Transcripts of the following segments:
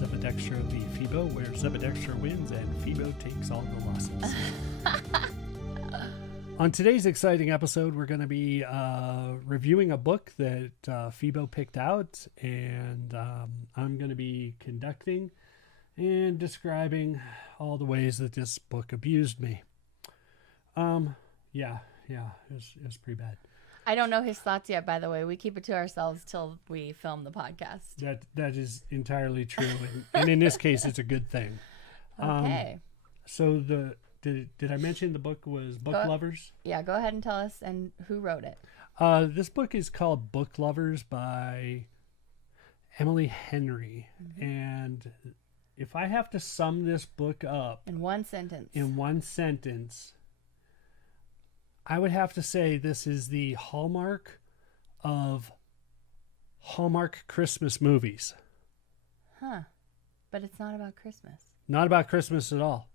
Zebadextra v Phebo, where Zebadextra wins and Phebo takes all the losses. On today's exciting episode, we're going to be reviewing a book that Phebo picked out, and I'm going to be conducting and describing all the ways that this book abused me. Yeah, it was pretty bad. I don't know his thoughts yet, by the way. We keep it to ourselves till we film the podcast. That is entirely true. And in this case, it's a good thing. Okay. So did I mention the book was Book Lovers? Yeah, go ahead and tell us and who wrote it. This book is called Book Lovers by Emily Henry. Mm-hmm. And if I have to sum this book up in one sentence, I would have to say this is the hallmark of Hallmark Christmas movies. Huh. But it's not about Christmas. Not about Christmas at all.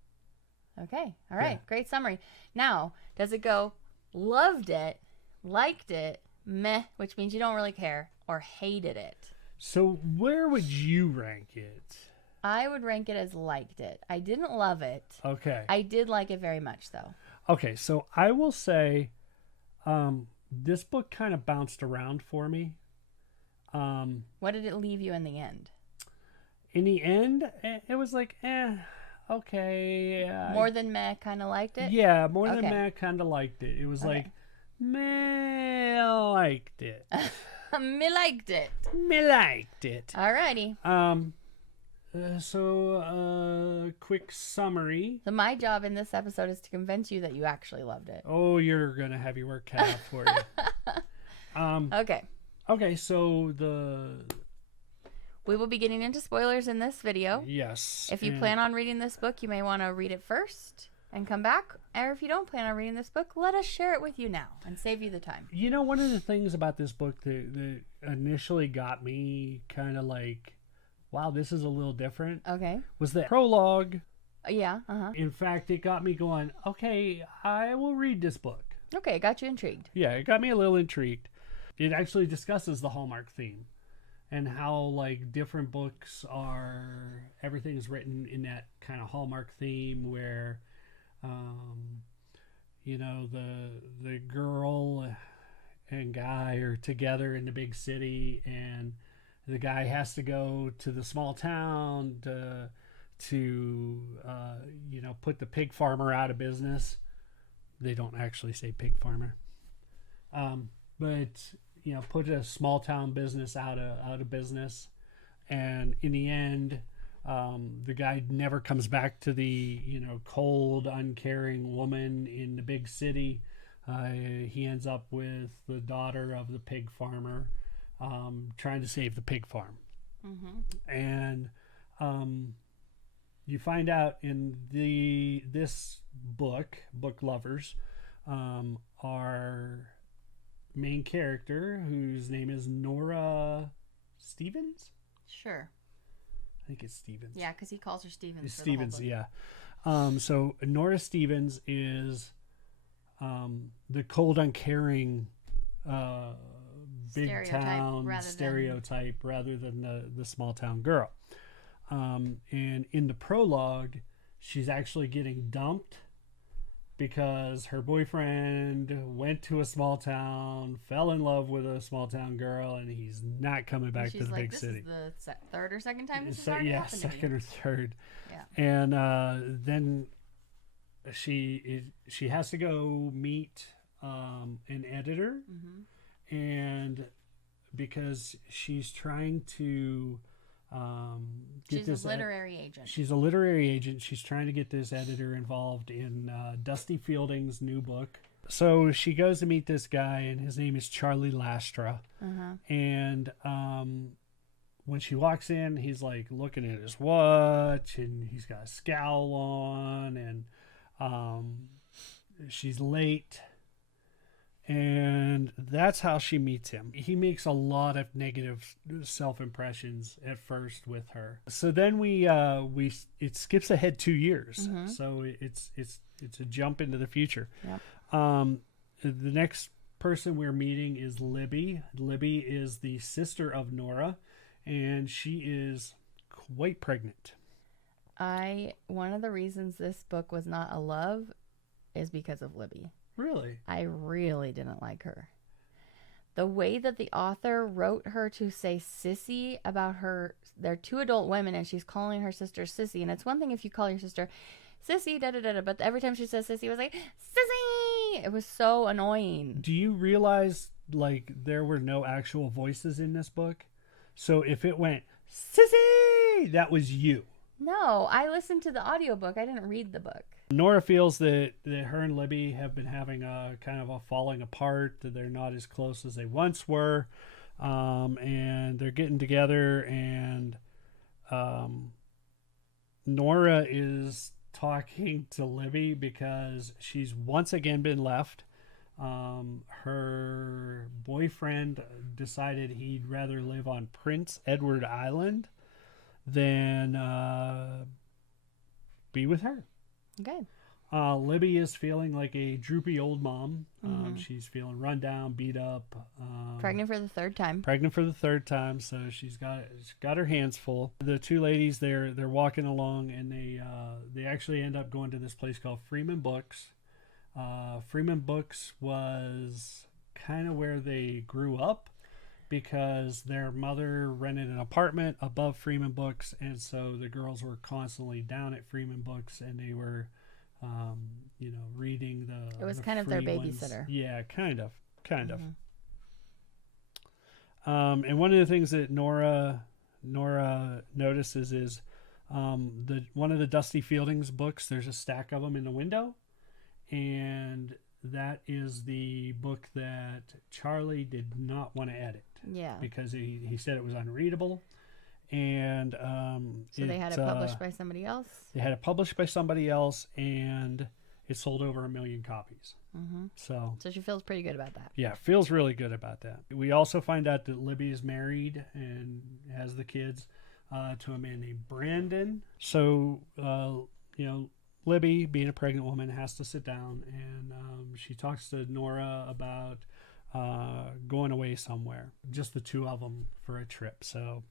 Okay. All right. Yeah. Great summary. Now, does it go loved it, liked it, meh, which means you don't really care, or hated it? So where would you rank it? I would rank it as liked it. I didn't love it. Okay. I did like it very much, though. Okay, so I will say this book kind of bounced around for me. What did it leave you in the end? In the end, it was like, okay. More than meh, kind of liked it? Yeah, more than meh, kind of liked it. It was like, meh, liked it. Me liked it. Me liked it. Alrighty. So, quick summary. So my job in this episode is to convince you that you actually loved it. Oh, you're going to have your work cut out for you. Okay. Okay, so we will be getting into spoilers in this video. Yes. If you plan on reading this book, you may want to read it first and come back. Or if you don't plan on reading this book, let us share it with you now and save you the time. You know, one of the things about this book that initially got me kind of like, wow, this is a little different. Okay. Was the prologue. Yeah. Uh-huh. In fact, it got me going, okay, I will read this book. Okay, it got you intrigued. Yeah, it got me a little intrigued. It actually discusses the Hallmark theme and how, like, different books everything's written in that kind of Hallmark theme where, you know, the girl and guy are together in the big city, and the guy has to go to the small town to you know, put the pig farmer out of business. They don't actually say pig farmer. But, you know, put a small town business out of business. And in the end, the guy never comes back to the, you know, cold, uncaring woman in the big city. He ends up with the daughter of the pig farmer. Trying to save the pig farm. Mm-hmm. And you find out in this book, Book Lovers, our main character, whose name is Nora Stevens? Sure. I think it's Stevens. Yeah, because he calls her Stevens. It's Stevens, yeah. So Nora Stevens is the cold, uncaring big town stereotype rather than the small town girl. And in the prologue, she's actually getting dumped because her boyfriend went to a small town, fell in love with a small town girl, and he's not coming back to the big city. This is the third or second time this has already happened to me. Second or third. Yeah. And then she has to go meet an editor. Mm-hmm. And because she's trying to she's a literary agent. She's a literary agent. She's trying to get this editor involved in Dusty Fielding's new book. So she goes to meet this guy, and his name is Charlie Lastra. Uh-huh. And when she walks in, he's like looking at his watch, and he's got a scowl on, and she's late. And that's how she meets him. He makes a lot of negative self-impressions at first with her. So then it skips ahead 2 years. So it's a jump into the future. Yep. The next person we're meeting is Libby. Libby is the sister of Nora, and she is quite pregnant. One of the reasons this book was not a love is because of Libby. Really? I really didn't like her. The way that the author wrote her to say sissy about her, they're two adult women and she's calling her sister sissy. And it's one thing if you call your sister sissy, da-da-da-da, but every time she says sissy, it was like, sissy! It was so annoying. Do you realize, like, there were no actual voices in this book? So if it went, sissy, that was you. No, I listened to the audiobook. I didn't read the book. Nora feels that her and Libby have been having a kind of a falling apart, that they're not as close as they once were, and they're getting together, and Nora is talking to Libby because she's once again been left. Her boyfriend decided he'd rather live on Prince Edward Island than be with her. Okay. Libby is feeling like a droopy old mom. She's feeling run down, beat up. Pregnant for the third time. So she's got her hands full. The two ladies, they're walking along, and they actually end up going to this place called Freeman Books. Freeman Books was kind of where they grew up, because their mother rented an apartment above Freeman Books, and so the girls were constantly down at Freeman Books, and they were, reading the. It was kind of their babysitter. Yeah, kind of. And one of the things that Nora notices is one of the Dusty Fielding's books. There's a stack of them in the window, and that is the book that Charlie did not want to edit. Yeah. Because he said it was unreadable. And so they had it published by somebody else? They had it published by somebody else, and it sold over 1 million copies. So she feels pretty good about that. Yeah, feels really good about that. We also find out that Libby is married and has the kids to a man named Brandon. So, Libby, being a pregnant woman, has to sit down, and she talks to Nora about going away somewhere, just the two of them for a trip. So,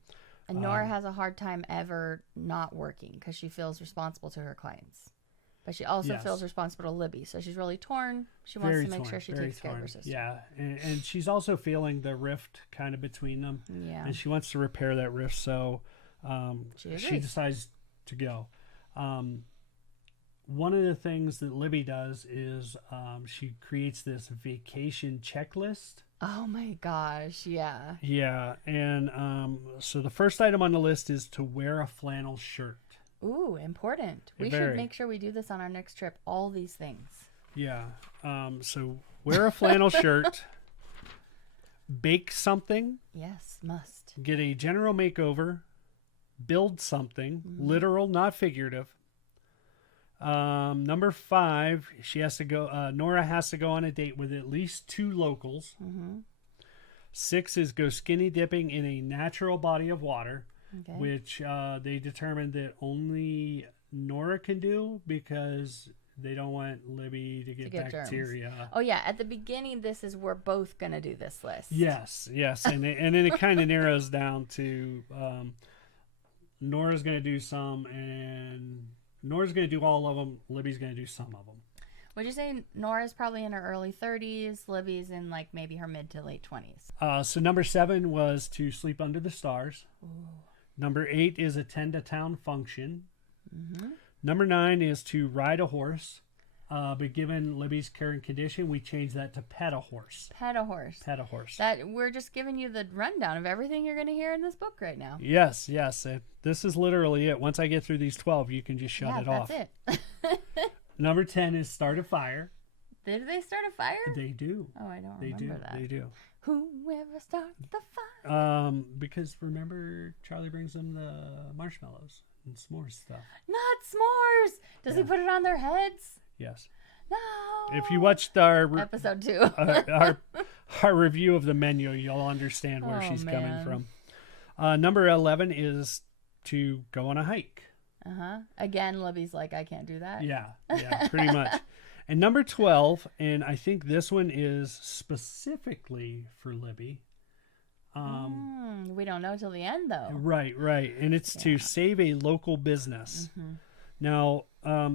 and Nora has a hard time ever not working because she feels responsible to her clients, but she also feels responsible to Libby. So she's really torn. She wants to make sure she takes care of her sister. Yeah, and she's also feeling the rift kind of between them. Yeah, and she wants to repair that rift. So she decides to go. One of the things that Libby does is she creates this vacation checklist. Oh my gosh, yeah. Yeah, and so the first item on the list is to wear a flannel shirt. Ooh, important. We should make sure we do this on our next trip, all these things. Yeah, so wear a flannel shirt, bake something. Yes, must. Get a general makeover, build something, literal, not figurative. Number 5, she has to go. Nora has to go on a date with at least 2 locals. 6 is go skinny dipping in a natural body of water, which they determined that only Nora can do because they don't want Libby to get bacteria. Germs. Oh yeah, at the beginning, we're both gonna do this list. Yes, and then it kind of narrows down to Nora's gonna do some and. Nora's going to do all of them. Libby's going to do some of them. Would you say Nora's probably in her early 30s? Libby's in like maybe her mid to late 20s. So number 7 was to sleep under the stars. Ooh. Number 8 is attend a town function. Number 9 is to ride a horse. But given Libby's current condition, we changed that to pet a horse. Pet a horse. Pet a horse. That we're just giving you the rundown of everything you're going to hear in this book right now. Yes. This is literally it. Once I get through these 12, you can just shut it off. That's it. Number 10 is start a fire. Did they start a fire? They do. Oh, I don't remember that. They do. Whoever starts the fire. Because remember, Charlie brings them the marshmallows and s'mores stuff. Not s'mores. Does he put it on their heads? Yes. No. If you watched our episode 2. our review of the menu, you'll understand where she's coming from. Number 11 is to go on a hike. Again, Libby's like, I can't do that. Yeah, pretty much. And number 12, and I think this one is specifically for Libby. We don't know till the end, though. Right. And it's to save a local business. Now,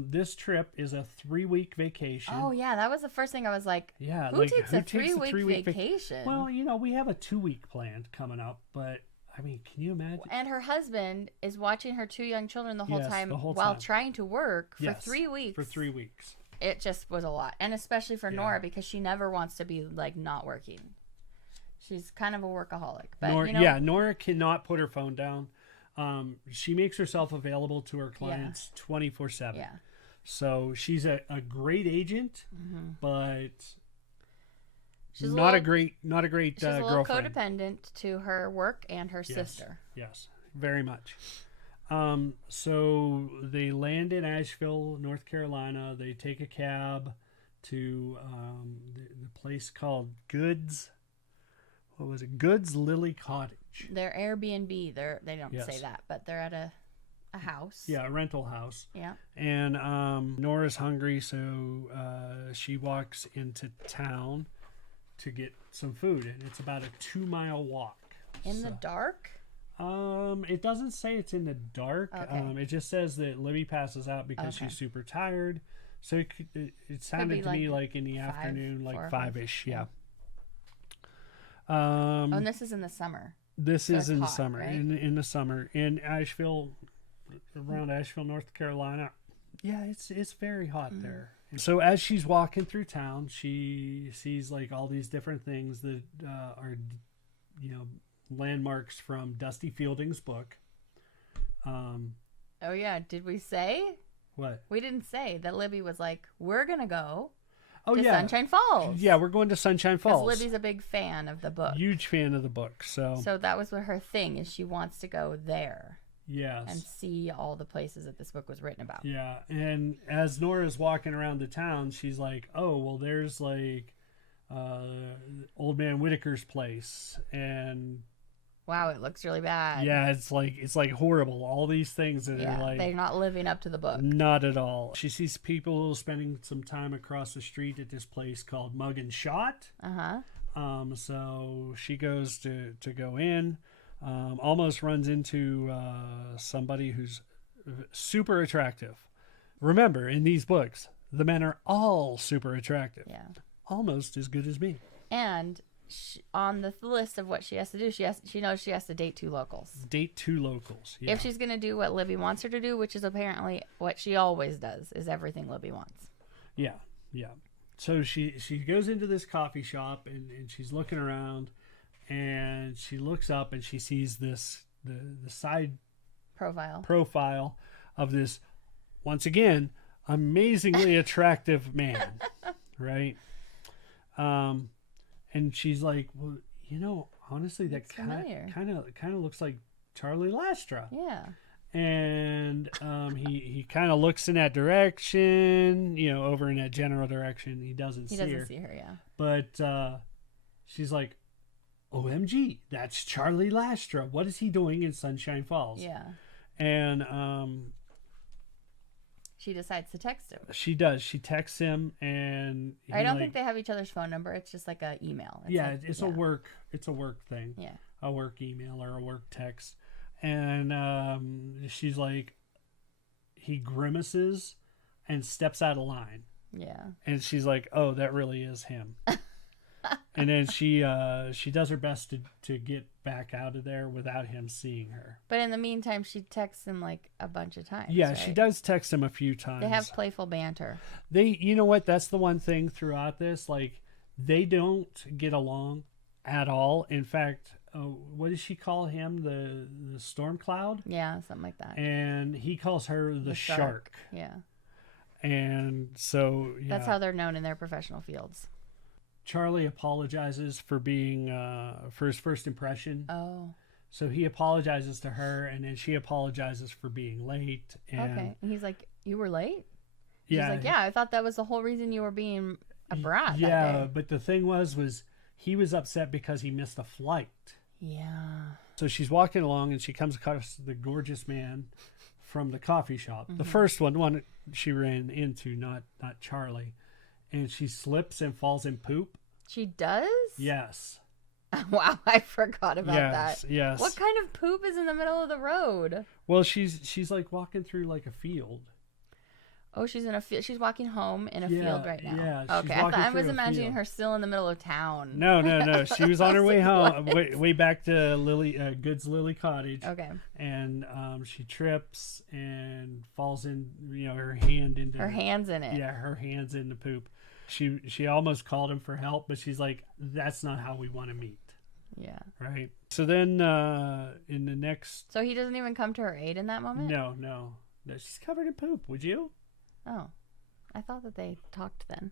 this trip is a 3-week vacation. Oh, yeah. That was the first thing I was like, who takes a 3-week vacation? Well, we have a 2-week planned coming up, but I mean, can you imagine? And her husband is watching her 2 young children the whole time while trying to work for 3 weeks. For 3 weeks. It just was a lot. And especially for Nora, because she never wants to be like not working. She's kind of a workaholic. But Nora cannot put her phone down. She makes herself available to her clients 24/7. Yeah. So she's a great agent, but she's not a great she's a little girlfriend. codependent to her work and her sister. Yes, very much. So they land in Asheville, North Carolina. They take a cab to the place called Goods. What was it? Goods Lily Cottage. Their Airbnb. They don't say that, but they're at a house. Yeah, a rental house. Yeah. And Nora's hungry, so she walks into town to get some food, and it's about a 2-mile walk. In the dark? It doesn't say it's in the dark. Okay. It just says that Libby passes out because she's super tired. So it sounded to me like in the afternoon, like 5-ish. Yeah. And this is in the summer. This is in the summer. Right? In the summer in Asheville, around Asheville, North Carolina. Yeah, it's very hot there. So as she's walking through town, she sees like all these different things that are, landmarks from Dusty Fielding's book. Oh yeah, did we say? What? We didn't say that Libby was like, we're gonna go. Oh, to Sunshine Falls. Yeah, we're going to Sunshine Falls. Because Libby's a big fan of the book. Huge fan of the book. So that was what her thing is. She wants to go there. Yes. And see all the places that this book was written about. Yeah. And as Nora's walking around the town, she's like, oh, well, there's like Old Man Whitaker's place. And wow, it looks really bad. yeah, it's like horrible. All these things that are like, they're not living up to the book. Not at all. She sees people spending some time across the street at this place called Mug and Shot. So she goes to go in, almost runs into somebody who's super attractive. Remember, in these books, the men are all super attractive. Yeah. Almost as good as me. And on the list of what she has to do, she knows she has to date 2 locals. Date 2 locals. Yeah. If she's going to do what Libby wants her to do, which is apparently what she always does, is everything Libby wants. Yeah. So she goes into this coffee shop and she's looking around, and she looks up and she sees the side profile of this, once again, amazingly attractive man, right? And she's like, well, honestly, that kind of looks like Charlie Lastra. Yeah. And he kind of looks in that direction, over in that general direction. He doesn't see her, yeah. But she's like, OMG, that's Charlie Lastra. What is he doing in Sunshine Falls? Yeah. And she decides to text him. She does. She texts him, and I don't think they have each other's phone number. It's just like an email. It's a work thing. Yeah. A work email or a work text. And she's like, he grimaces and steps out of line. Yeah. And she's like, oh, that really is him. And then she does her best to get back out of there without him seeing her. But in the meantime, she texts him like a bunch of times. Yeah, right? she does text him a few times. They have playful banter. You know what? That's the one thing throughout this. Like, they don't get along at all. In fact, what does she call him? The storm cloud? Yeah, something like that. And he calls her the shark. Yeah. And so, yeah. That's how they're known in their professional fields. Charlie apologizes for being for his first impression. Oh. So he apologizes to her, and then she apologizes for being late. And okay. And he's like, "You were late?" She's Yeah. like, yeah, I thought that was the whole reason you were being a brat that Yeah, day. but the thing was he was upset because he missed a flight. Yeah. So she's walking along and she comes across the gorgeous man from the coffee shop. The first one she ran into, not Charlie. And she slips and falls in poop. She does? Yes. Wow, I forgot about that. Yes. What kind of poop is in the middle of the road? Well, she's like walking through like a field. Oh, she's in a field. She's walking home in a field right now. Yeah. Okay, I was imagining her still in the middle of town. No. She was on her way home, way back to Good's Lily Cottage. Okay. And she trips and falls in. Her hand into her hands in it. Yeah, her hands in the poop. She almost called him for help, but she's like, "That's not how we want to meet." Yeah. Right. So then, in the next. So he doesn't even come to her aid in that moment. No. She's covered in poop. Would you? Oh, I thought that they talked then.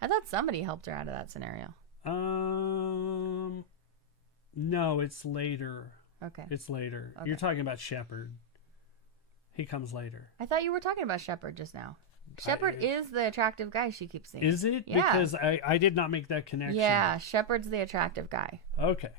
I thought somebody helped her out of that scenario. No, it's later. Okay. It's later. Okay. You're talking about Shepard. He comes later. I thought you were talking about Shepard just now. Shepard is the attractive guy she keeps seeing. Is it? Yeah. Because I did not make that connection. Yeah, Shepard's the attractive guy. Okay.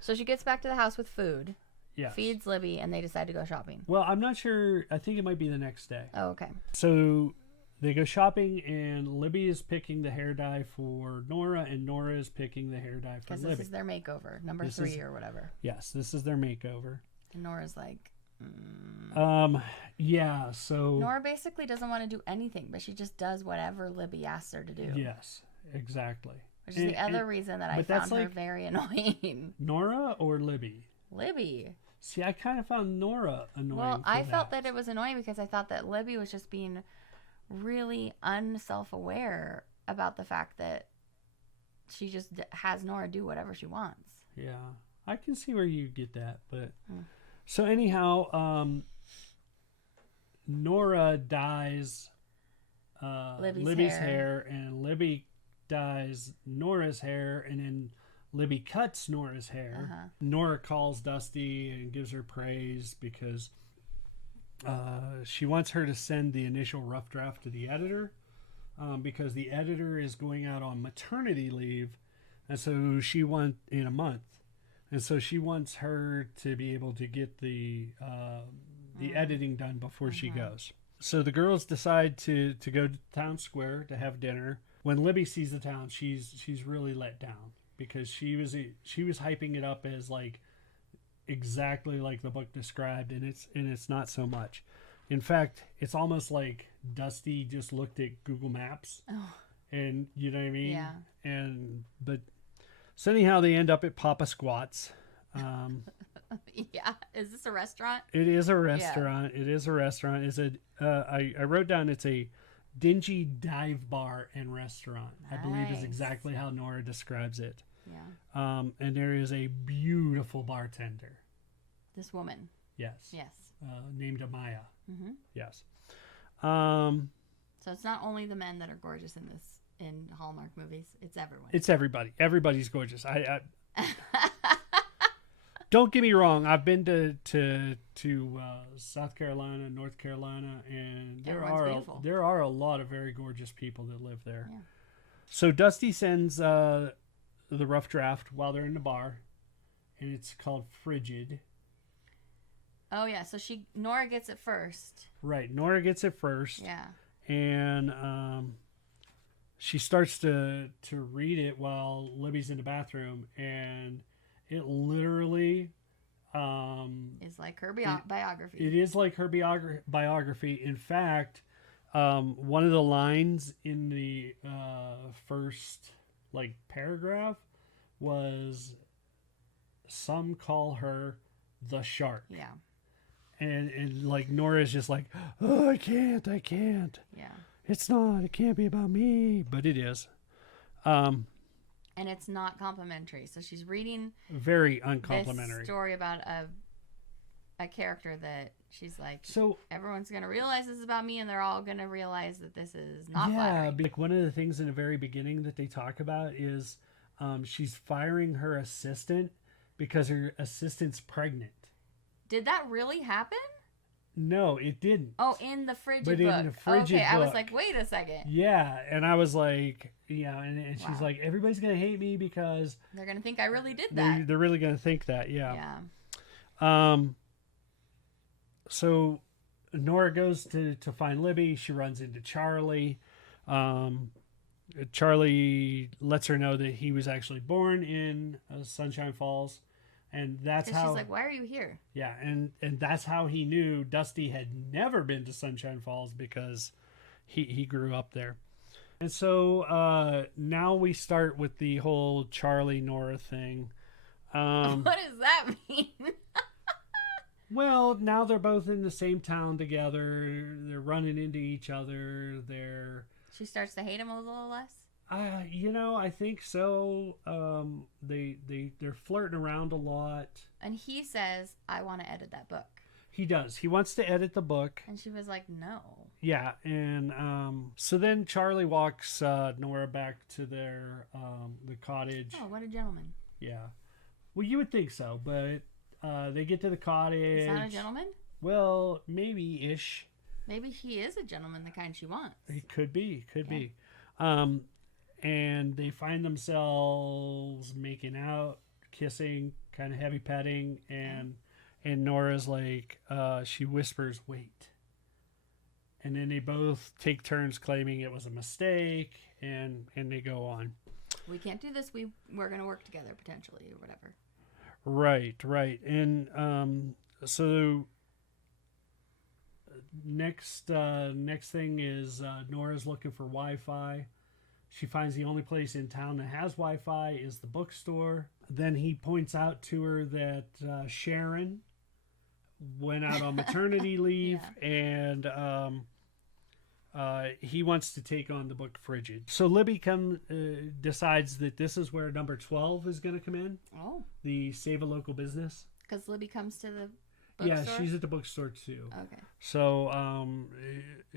So she gets back to the house with food. Yes. Feeds Libby, and they decide to go shopping. Well, I'm not sure. I think it might be the next day. Oh, okay. So they go shopping, and Libby is picking the hair dye for Nora, and Nora is picking the hair dye for Libby. Because this is their makeover, number 3 or whatever. Yes, this is their makeover. And Nora's like, yeah, so... Nora basically doesn't want to do anything, but she just does whatever Libby asks her to do. Yes, exactly. Which is the other reason that I found her very annoying. Nora or Libby? Libby. See, I kind of found Nora annoying. Well, I felt that it was annoying because I thought that Libby was just being really unself-aware about the fact that she just has Nora do whatever she wants. Yeah, I can see where you get that, but... So anyhow, Nora dyes Libby's hair, and Libby dyes Nora's hair, and then Libby cuts Nora's hair. Nora calls Dusty and gives her praise because she wants her to send the initial rough draft to the editor because the editor is going out on maternity leave, and so she wants in a month. And so she wants her to be able to get the editing done before she goes. So the girls decide to go to town square to have dinner. When Libby sees the town, she's really let down because she was hyping it up as like exactly like the book described, and it's not so much. In fact, it's almost like Dusty just looked at Google Maps, and you know what I mean. Yeah. But. So anyhow, they end up at Papa Squat's. Yeah, is this a restaurant? It is a restaurant. Yeah. It is a restaurant. I wrote down it's a dingy dive bar and restaurant. Nice. I believe is exactly how Nora describes it. Yeah. And there is a beautiful bartender. This woman. Yes. Yes. Named Amaya. Mm-hmm. Yes. So it's not only the men that are gorgeous in Hallmark movies. It's everyone. It's everybody. Everybody's gorgeous. I don't get me wrong. I've been to South Carolina, North Carolina, and there are a lot of very gorgeous people that live there. Yeah. So Dusty sends the rough draft while they're in the bar, and it's called Frigid. Oh yeah. So Nora gets it first. Right. Nora gets it first. Yeah. And she starts to read it while Libby's in the bathroom, and it literally is like her biography. It is like her biography. In fact, one of the lines in the first paragraph was, "Some call her the shark." Yeah. And Nora's just like, "Oh, I can't. Yeah. It can't be about me," but it is. And it's not complimentary. So she's reading very uncomplimentary this story about a character that she's like, so everyone's going to realize this is about me, and they're all going to realize that this is not flattering. Like one of the things in the very beginning that they talk about is she's firing her assistant because her assistant's pregnant. Did that really happen? No, it didn't. Oh, in the frigid But book. in the frigid okay, I was book. like, wait a second. Yeah, and I was like, and she's Wow. like, everybody's gonna hate me because They're gonna think I really did that. they're really gonna think that, yeah. Yeah. So Nora goes to find Libby. She runs into Charlie. Charlie lets her know that he was actually born in Sunshine Falls, and that's how she's like, "Why are you here?" Yeah, and that's how he knew Dusty had never been to Sunshine Falls, because he grew up there. And so now we start with the whole Charlie Nora thing. What does that mean? Well, now they're both in the same town together. They're running into each other. She starts to hate him a little less. I think so. They're flirting around a lot. And he says, "I want to edit that book." He does. He wants to edit the book. And she was like, "No." Yeah, and so then Charlie walks Nora back to the cottage. Oh, what a gentleman! Yeah, well, you would think so, but they get to the cottage. He's not a gentleman? Well, maybe ish. Maybe he is a gentleman, the kind she wants. It could be. And they find themselves making out, kissing, kind of heavy petting, and Nora's like, she whispers, "Wait." And then they both take turns claiming it was a mistake, and they go on. We can't do this. We're going to work together potentially, or whatever. Right. And so next thing is Nora's looking for Wi-Fi. She finds the only place in town that has Wi-Fi is the bookstore. Then he points out to her that Sharon went out on maternity leave, and he wants to take on the book Frigid. So Libby decides that this is where number 12 is going to come in. Oh. The Save a Local Business. Because Libby comes to the bookstore? Yeah, she's at the bookstore too. Okay. So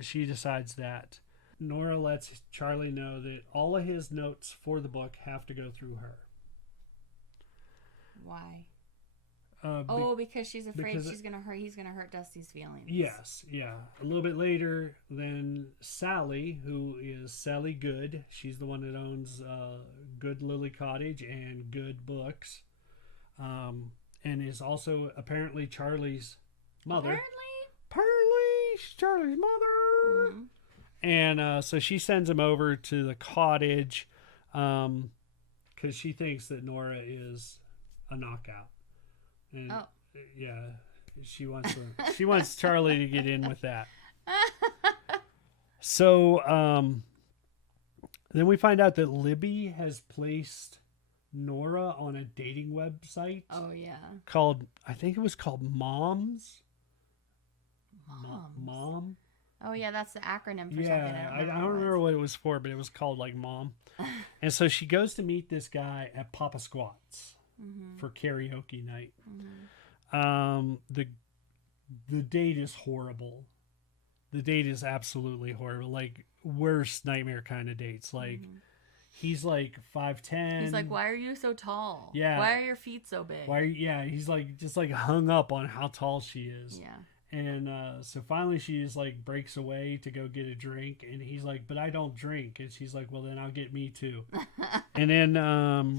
she decides that. Nora lets Charlie know that all of his notes for the book have to go through her. Why? Because she's afraid he's gonna hurt Dusty's feelings. Yes, yeah. A little bit later, then Sally, who is Sally Good, she's the one that owns Good Lily Cottage and Good Books, and is also apparently Charlie's mother. Apparently, she's Charlie's mother. Mm-hmm. And so she sends him over to the cottage because she thinks that Nora is a knockout. And yeah, she wants Charlie to get in with that. So then we find out that Libby has placed Nora on a dating website. Oh yeah. I think it was called Moms. Mom. Oh yeah, that's the acronym for something. I don't remember what it was for, but it was called like Mom. And so she goes to meet this guy at Papa Squat's for karaoke night. The date is horrible. The date is absolutely horrible. Like worst nightmare kind of dates. Like he's like 5'10". He's like, "Why are you so tall? Yeah. Why are your feet so big?" He's like just like hung up on how tall she is. Yeah. And so finally she just like breaks away to go get a drink, and he's like, "But I don't drink." And she's like, "Well, then I'll get me too." And then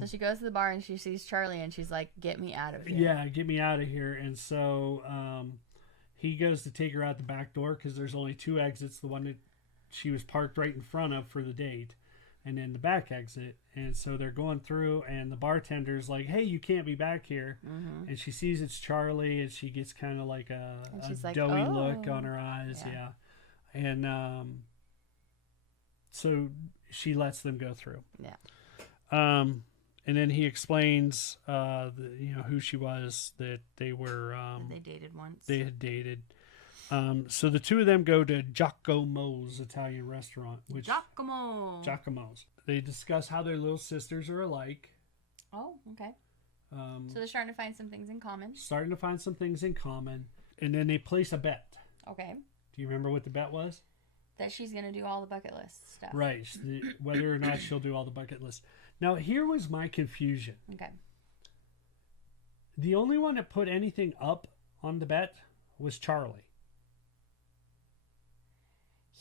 so she goes to the bar and she sees Charlie and she's like, "Get me out of here." Yeah, get me out of here. And so he goes to take her out the back door because there's only two exits, the one that she was parked right in front of for the date, and then the back exit. And so they're going through, and the bartender's like, "Hey, you can't be back here." And she sees it's Charlie, and she gets kind of like a doughy look on her eyes. Yeah. And so she lets them go through. Yeah. And then he explains who she was, that they were they dated once. They had dated. So the two of them go to Giacomo's Italian restaurant. Giacomo's. They discuss how their little sisters are alike. Oh, okay. So they're starting to find some things in common. And then they place a bet. Okay. Do you remember what the bet was? That she's going to do all the bucket list stuff. Right. Whether or not she'll do all the bucket list. Now, here was my confusion. Okay. The only one that put anything up on the bet was Charlie.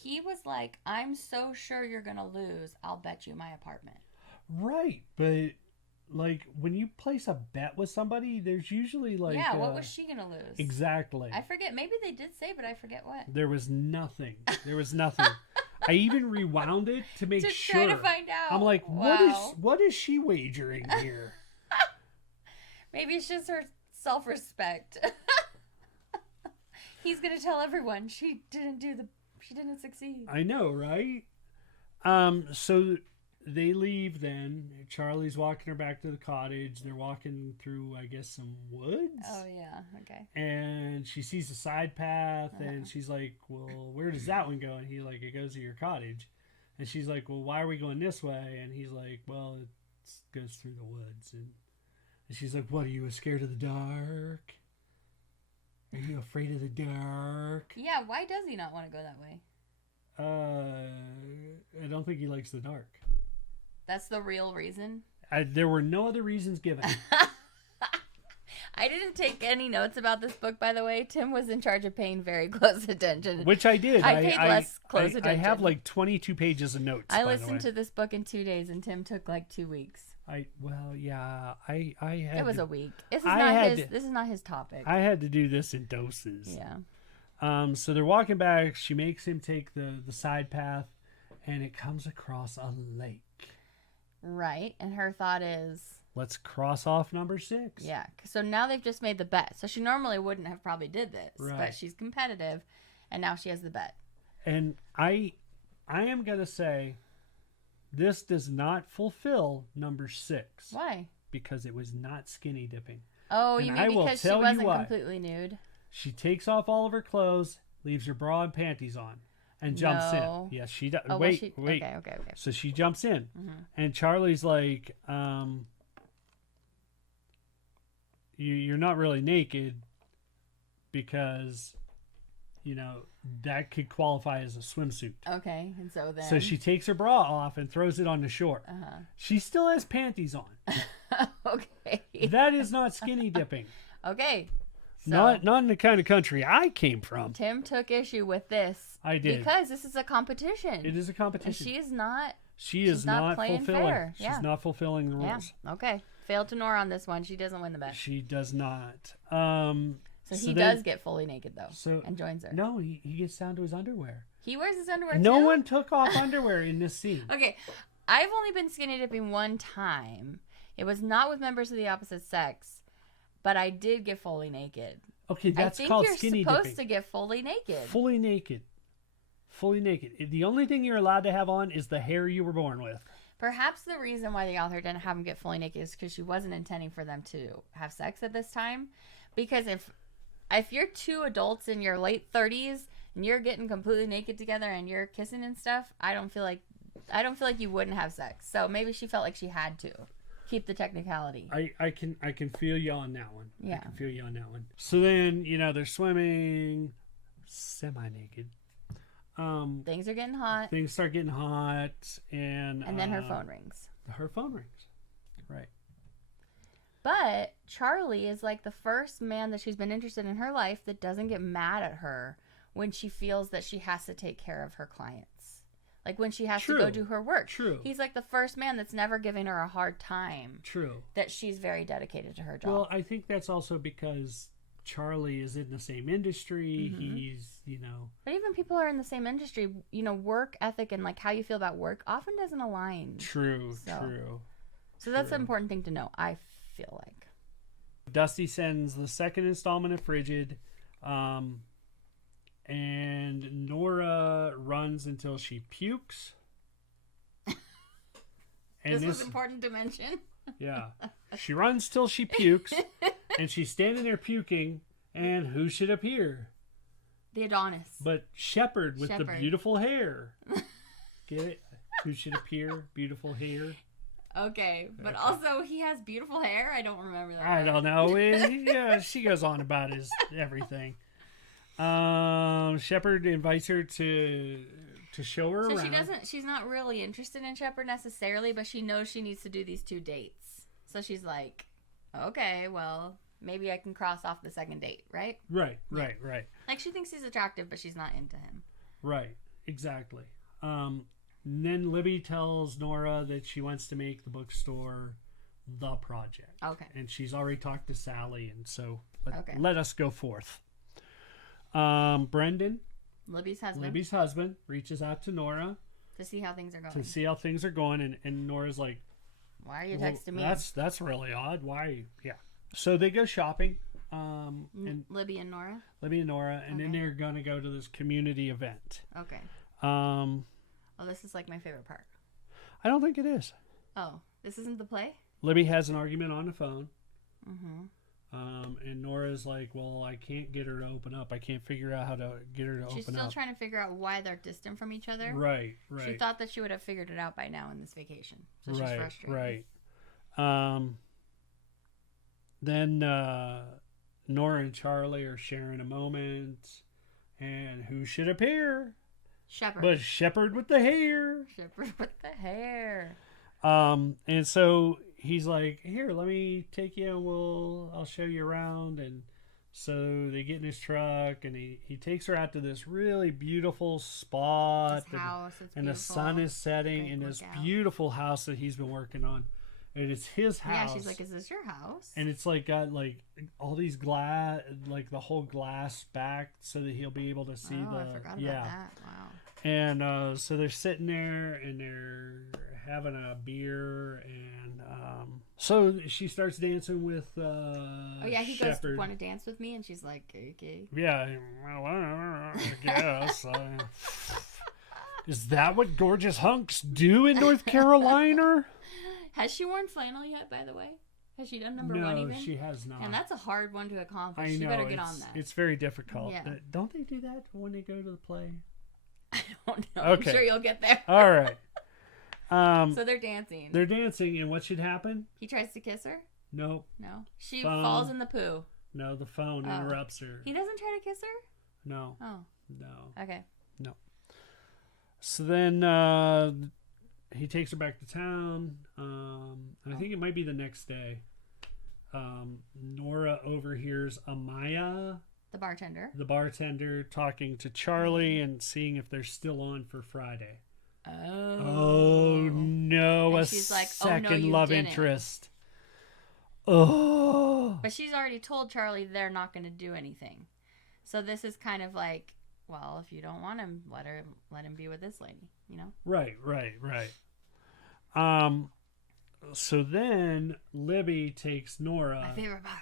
He was like, I'm so sure you're going to lose. I'll bet you my apartment. Right, but like when you place a bet with somebody, there's usually like yeah, what was she going to lose? Exactly. I forget. Maybe they did say, but I forget what. There was nothing. There was nothing. I even rewound it to make sure. To try to find out. I'm like, wow. what is she wagering here? Maybe it's just her self-respect. He's gonna tell everyone she didn't succeed. I know, right? So they leave then. Charlie's walking her back to the cottage. They're walking through, I guess, some woods. Oh, yeah. Okay. And she sees a side path, and she's like, well, where does that one go? And he's like, it goes to your cottage. And she's like, well, why are we going this way? And he's like, well, it goes through the woods. And she's like, what, are you scared of the dark? Are you afraid of the dark? Yeah, why does he not want to go that way? I don't think he likes the dark. That's the real reason? There were no other reasons given. I didn't take any notes about this book, by the way. Tim was in charge of paying very close attention. Which I did. I paid less close attention. I have like 22 pages of notes. I listened to this book in 2 days, and Tim took like 2 weeks. I had. It was a week. This is not his topic. I had to do this in doses. Yeah. So they're walking back. She makes him take the side path, and it comes across a lake. Right, and her thought is, let's cross off number 6. Yeah, so now they've just made the bet. So she normally wouldn't have probably did this, right. But she's competitive, and now she has the bet. And I am gonna say, this does not fulfill number 6. Why? Because it was not skinny dipping. Oh, and you mean because she wasn't completely nude? She takes off all of her clothes, leaves her bra and panties on, and jumps in. Yes, she does. Oh, wait. Okay. So she jumps in, mm-hmm. and Charlie's like, you're not really naked because, that could qualify as a swimsuit. Okay, and so then... So she takes her bra off and throws it on the shore. Uh-huh. She still has panties on. Okay. That is not skinny dipping. Okay. So not in the kind of country I came from. Tim took issue with this. I did. Because this is a competition. It is a competition. And she is not... She is not fulfilling. Fair. She's not fulfilling the rules. Yeah. Okay. Failed to Nora on this one. She doesn't win the bet. She does not. So he does get fully naked, though, and joins her. No, he gets down to his underwear. He wears his underwear, No too? one took off underwear in this scene. Okay. I've only been skinny dipping one time. It was not with members of the opposite sex, but I did get fully naked. Okay, that's called skinny dipping. You're supposed to get fully naked. Fully naked. Fully naked. The only thing you're allowed to have on is the hair you were born with. Perhaps the reason why the author didn't have them get fully naked is because she wasn't intending for them to have sex at this time. Because if you're two adults in your late 30s and you're getting completely naked together and you're kissing and stuff, I don't feel like you wouldn't have sex. So maybe she felt like she had to keep the technicality. I can feel you on that one. Yeah. I can feel you on that one. So then, they're swimming semi-naked. Things are getting hot. Things start getting hot, and then her phone rings. Her phone rings. Right. But Charlie is like the first man that she's been interested in her life that doesn't get mad at her when she feels that she has to take care of her clients. Like when she has to go do her work. True. He's like the first man that's never giving her a hard time. True. That she's very dedicated to her job. Well, I think that's also because Charlie is in the same industry. Mm-hmm. He's, But even people are in the same industry, work ethic and like how you feel about work often doesn't align. True. So that's an important thing to know, I feel like. Dusty sends the second installment of Frigid, and Nora runs until she pukes. And this was important to mention. Yeah. She runs till she pukes, and she's standing there puking, and who should appear? The Adonis. But Shepherd with the beautiful hair. Get it? Who should appear? Beautiful hair. Okay, but also he has beautiful hair? I don't remember that. I don't know. Yeah, she goes on about his everything. Shepherd invites her to show her around. She's not really interested in Shepherd necessarily, but she knows she needs to do these 2 dates. So she's like, okay, well, maybe I can cross off the second date, right? Right. Like she thinks he's attractive, but she's not into him. Right. Exactly. And then Libby tells Nora that she wants to make the bookstore the project. Okay. And she's already talked to Sally, and so Okay. let us go forth. Brendan, Libby's husband. Libby's husband, reaches out to Nora to see how things are going. to see how things are going, and Nora's like, why are you texting me? That's really odd. Why? Yeah. So they go shopping. And Libby and Nora. And then they're gonna go to this community event. Okay. Oh, this is like my favorite part. I don't think it is. Oh, this isn't the play? Libby has an argument on the phone. Mm-hmm. And Nora's like, well, I can't get her to open up. I can't figure out how to get her to open up. She's still trying to figure out why they're distant from each other. Right. She thought that she would have figured it out by now in this vacation. So she's frustrated. Right. Then Nora and Charlie are sharing a moment. And who should appear? Shepherd. But Shepherd with the hair. Shepherd with the hair. And so he's like, here, let me take you and I'll show you around. And so they get in his truck and he takes her out to this really beautiful spot. His house, and the sun is setting in this beautiful house that he's been working on. And it's his house. Yeah, she's like, is this your house? And it's like got like all these glass, like the whole glass back so that he'll be able to see I forgot about that. Wow. And so they're sitting there and they're having a beer, and so she starts dancing with he Shepherd. goes, want to dance with me? And she's like, okay. Yeah, well, I guess. Is that what gorgeous hunks do in North Carolina? Has she worn flannel yet, by the way? Has she done number one even? No, she has not. And that's a hard one to accomplish. I know, she better get on that. It's very difficult. Yeah. Don't they do that when they go to the play? I don't know. Okay. I'm sure you'll get there. All right. So they're dancing. They're dancing, and what should happen? He tries to kiss her? Nope. No. She falls in the poo. No, the phone interrupts her. He doesn't try to kiss her? No. Oh. No. Okay. No. So then he takes her back to town. And I think it might be the next day. Nora overhears Amaya, the bartender, talking to Charlie and seeing if they're still on for Friday. Oh no, and she's like, second love interest. Oh. But she's already told Charlie they're not going to do anything. So this is kind of like, well, if you don't want him, let him be with this lady, you know? Right. So then Libby takes Nora, my favorite part,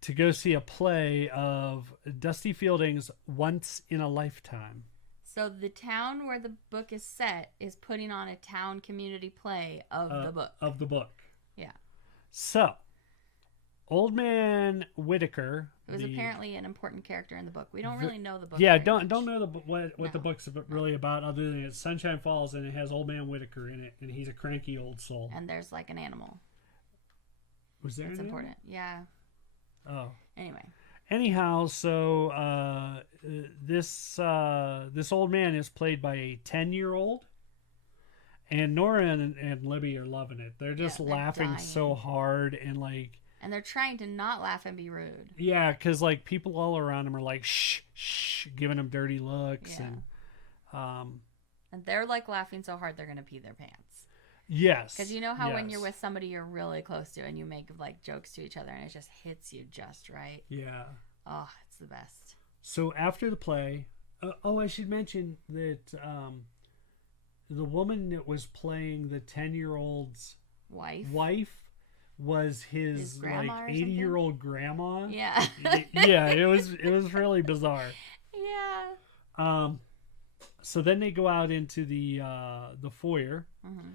to go see a play of Dusty Fielding's Once in a Lifetime. So the town where the book is set is putting on a town community play of the book. Of the book. Yeah. So, Old Man Whitaker, who was apparently an important character in the book. We don't really know the book. Yeah, don't know what the book's really about, other than it's Sunshine Falls and it has Old Man Whitaker in it, and he's a cranky old soul. And there's like an animal. Was there? That's important. Yeah. Oh. Anyway. Anyhow, so this old man is played by a 10-year-old, and Nora and Libby are loving it. They're just laughing so hard and like. And they're trying to not laugh and be rude. Yeah, because like people all around them are like shh, giving them dirty looks, and they're like laughing so hard they're gonna pee their pants. Yes. Because you know how when you're with somebody you're really close to and you make like jokes to each other and it just hits you just right. Yeah. Oh, it's the best. So after the play, I should mention that the woman that was playing the 10-year-old's wife was his like 80-year-old grandma. Yeah. Yeah, it was really bizarre. Yeah. So then they go out into the foyer. Mm-hmm.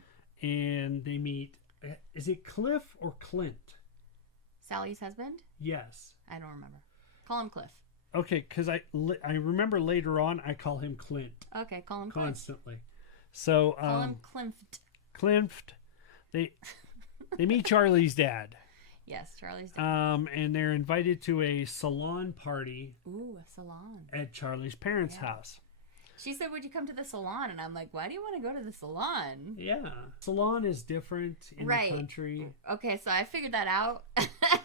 And they meet, is it Cliff or Clint? Sally's husband? Yes. I don't remember. Call him Cliff. Okay, because I remember later on I call him Clint. Okay, call him Cliff. Constantly. So call him Klimt. Klimt. They meet Charlie's dad. Yes, Charlie's dad. And they're invited to a salon party. Ooh, a salon. At Charlie's parents' house. She said, would you come to the salon? And I'm like, why do you want to go to the salon? Yeah. Salon is different in the country. Okay, so I figured that out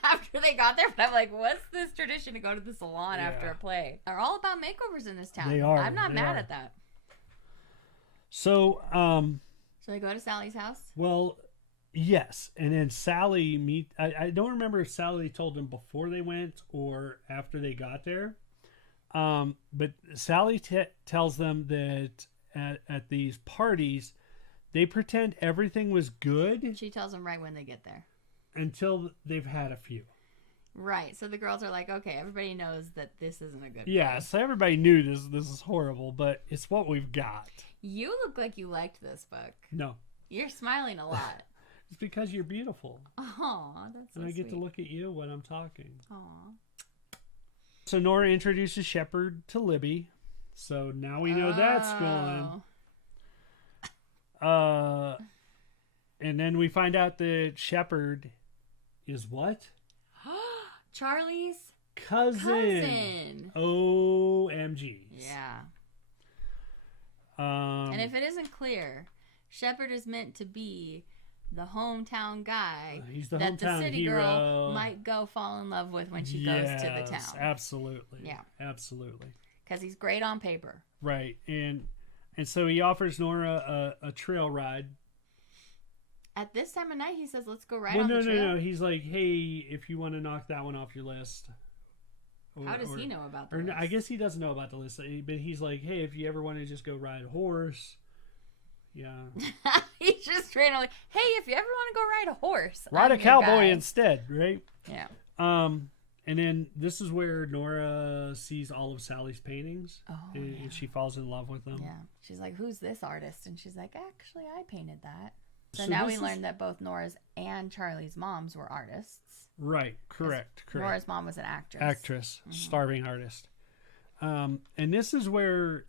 after they got there. But I'm like, what's this tradition to go to the salon after a play? They're all about makeovers in this town. They are. I'm not mad at that. So, So they go to Sally's house. well, yes, and then Sally meet. I don't remember if Sally told them before they went or after they got there. But Sally tells them that at these parties, they pretend everything was good She tells them right when they get there. until they've had a few. Right. So the girls are like, okay, everybody knows that this isn't a good Yeah, place. so everybody knew this is horrible, but it's what we've got. You look like you liked this book. No, You're smiling a lot. it's because you're beautiful. Aw, that's so And I get sweet. to look at you when I'm talking. Aw. So Nora introduces Shepard to Libby. So now we know that's going. And then we find out that Shepard is what? Charlie's Cousin. OMG. Yeah. And And if it isn't clear, Shepard is meant to be the hometown guy he's the that hometown the city hero. girl might go fall in love with when she goes to the town. Absolutely. Yeah. Absolutely. Because he's great on paper. Right. And so he offers Nora a trail ride. At this time of night, he says, let's go ride Well, on no, the trail. no. He's like, hey, if you want to knock that one off your list. How does he know about Or this? I guess he doesn't know about the list, but he's like, hey, if you ever want to just go ride a horse. Yeah. He's just straight up like, hey, if you ever want to go ride a horse, Ride I'm a your cowboy guy. instead, right? Yeah. And then this is where Nora sees all of Sally's paintings, Oh, and she falls in love with them. Yeah. She's like, who's this artist? And she's like, actually, I painted that. So, So now this we is- learned that both Nora's and Charlie's moms were artists. Right, correct. Nora's mom was an actress. Actress, starving artist. And this is where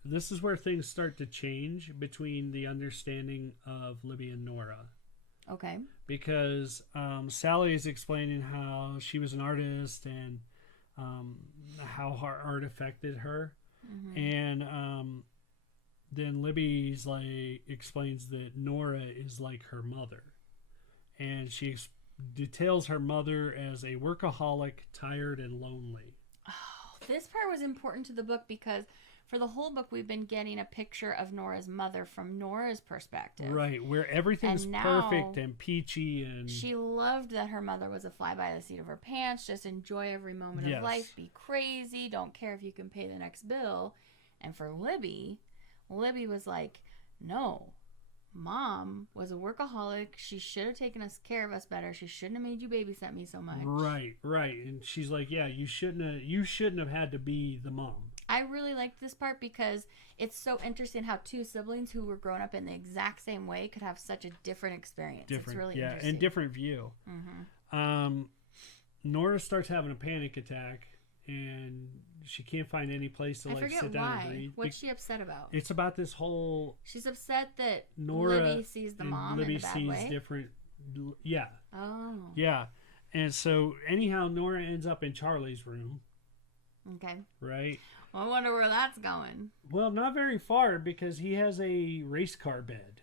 things start to change between the understanding of Libby and Nora. Okay. Because Sally is explaining how she was an artist and how her art affected her, and then Libby's like explains that Nora is like her mother, and she details her mother as a workaholic, tired, and lonely. This part was important to the book because for the whole book, we've been getting a picture of Nora's mother from Nora's perspective. Right, where everything's And now perfect and peachy, and She loved that her mother was a fly by the seat of her pants, just enjoy every moment Yes. of life, be crazy, don't care if you can pay the next bill. And for Libby was like, no, Mom was a workaholic. She should have taken care of us better. She shouldn't have made you babysit me so much. right, and she's like, yeah, you shouldn't have had to be the mom. I really liked this part because it's so interesting how two siblings who were grown up in the exact same way could have such a different experience. It's really interesting. and different view. Nora starts having a panic attack, and she can't find any place to I like forget sit down why. and read. What's she upset about? It's about this whole She's upset that Nora Libby sees the and mom Libby in a bad sees way. different. Yeah, Oh, yeah, and so anyhow, Nora ends up in Charlie's room, okay. right? Well, I wonder where that's going. Well, not very far because he has a race car bed.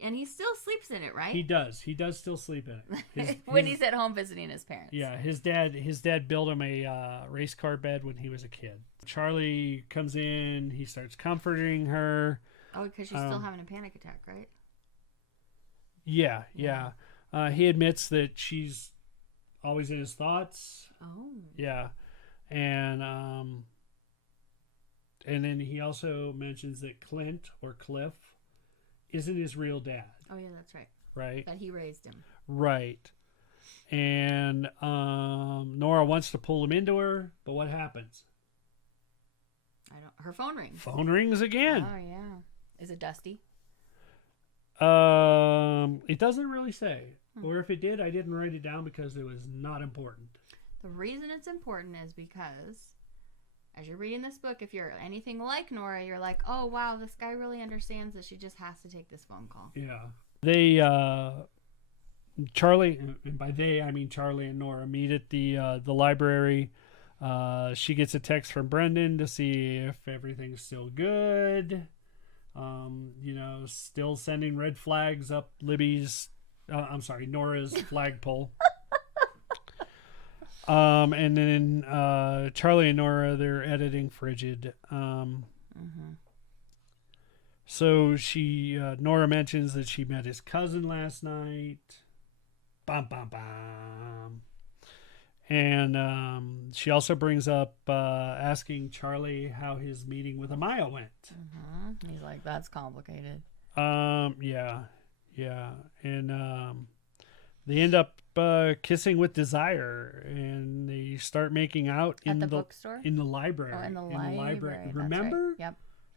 And he still sleeps in it, right? He does. He does still sleep in it. When he's at home visiting his parents. Yeah, his dad built him a race car bed when he was a kid. Charlie comes in. He starts comforting her. Oh, because she's still having a panic attack, right? Yeah. He admits that she's always in his thoughts. Oh. Yeah, and then he also mentions that Clint or Cliff isn't his real dad. Oh, yeah, that's right. Right. That he raised him. Right. And Nora wants to pull him into her, but what happens? Her phone rings. Phone rings again. Oh, yeah. Is it Dusty? It doesn't really say. Or if it did, I didn't write it down because it was not important. The reason it's important is because as you're reading this book, if you're anything like Nora, you're like, oh, wow, this guy really understands that she just has to take this phone call. Yeah. They, Charlie, and by they, I mean Charlie and Nora, meet at the library. She gets a text from Brendan to see if everything's still good. Still sending red flags up Nora's flagpole. And then Charlie and Nora, they're editing Frigid. So Nora mentions that she met his cousin last night. Bum, bum, bum. And she also brings up asking Charlie how his meeting with Amaya went. He's like, that's complicated. Yeah. And they end up kissing with desire, and they start making out in the bookstore, in the library. Oh, in the library. Remember? Right. Yep.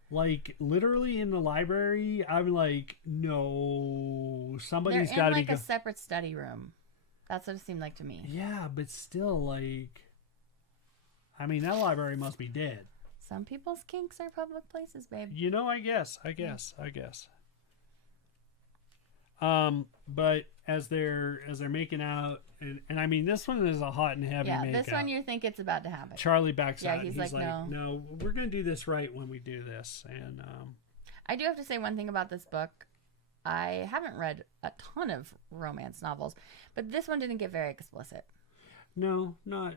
Like literally in the library. I'm like, no, somebody's got to be like a separate study room. That's what it seemed like to me. Yeah, but still, like, I mean, that library must be dead. Some people's kinks are public places, babe. You know, I guess. But as they're making out, and I mean, this one is a hot and heavy makeout. Yeah, this one you think it's about to happen. Charlie backs out. He's like, no, we're gonna do this right when we do this. And I do have to say one thing about this book. I haven't read a ton of romance novels, but this one didn't get very explicit. No, not.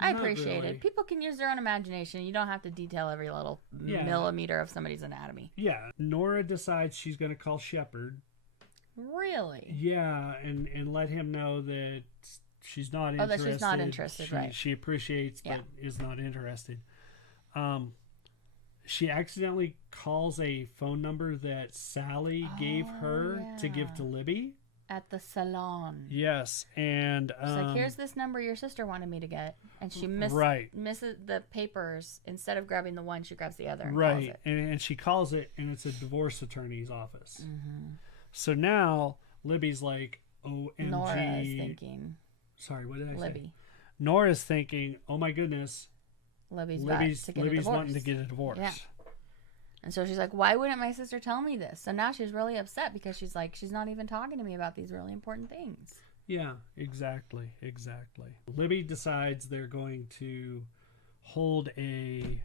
I appreciate really. it. People can use their own imagination. You don't have to detail every little millimeter of somebody's anatomy. Yeah, Nora decides she's going to call Shepard. Really? Yeah, and let him know that she's not interested. Oh, that she's not interested, right. She appreciates, but is not interested. She accidentally calls a phone number that Sally gave her to give to Libby. At the salon. Yes, and she's like, here's this number your sister wanted me to get. And she misses the papers. Instead of grabbing the one, she grabs the other and calls it. And she calls it, and it's a divorce attorney's office. So now Libby's like, OMG. Nora is thinking. Sorry, what did I Libby. say? Nora's thinking, oh my goodness. Libby's wanting to get a divorce. Yeah. And so she's like, why wouldn't my sister tell me this? So now she's really upset because she's like, she's not even talking to me about these really important things. Yeah, exactly. Libby decides they're going to hold a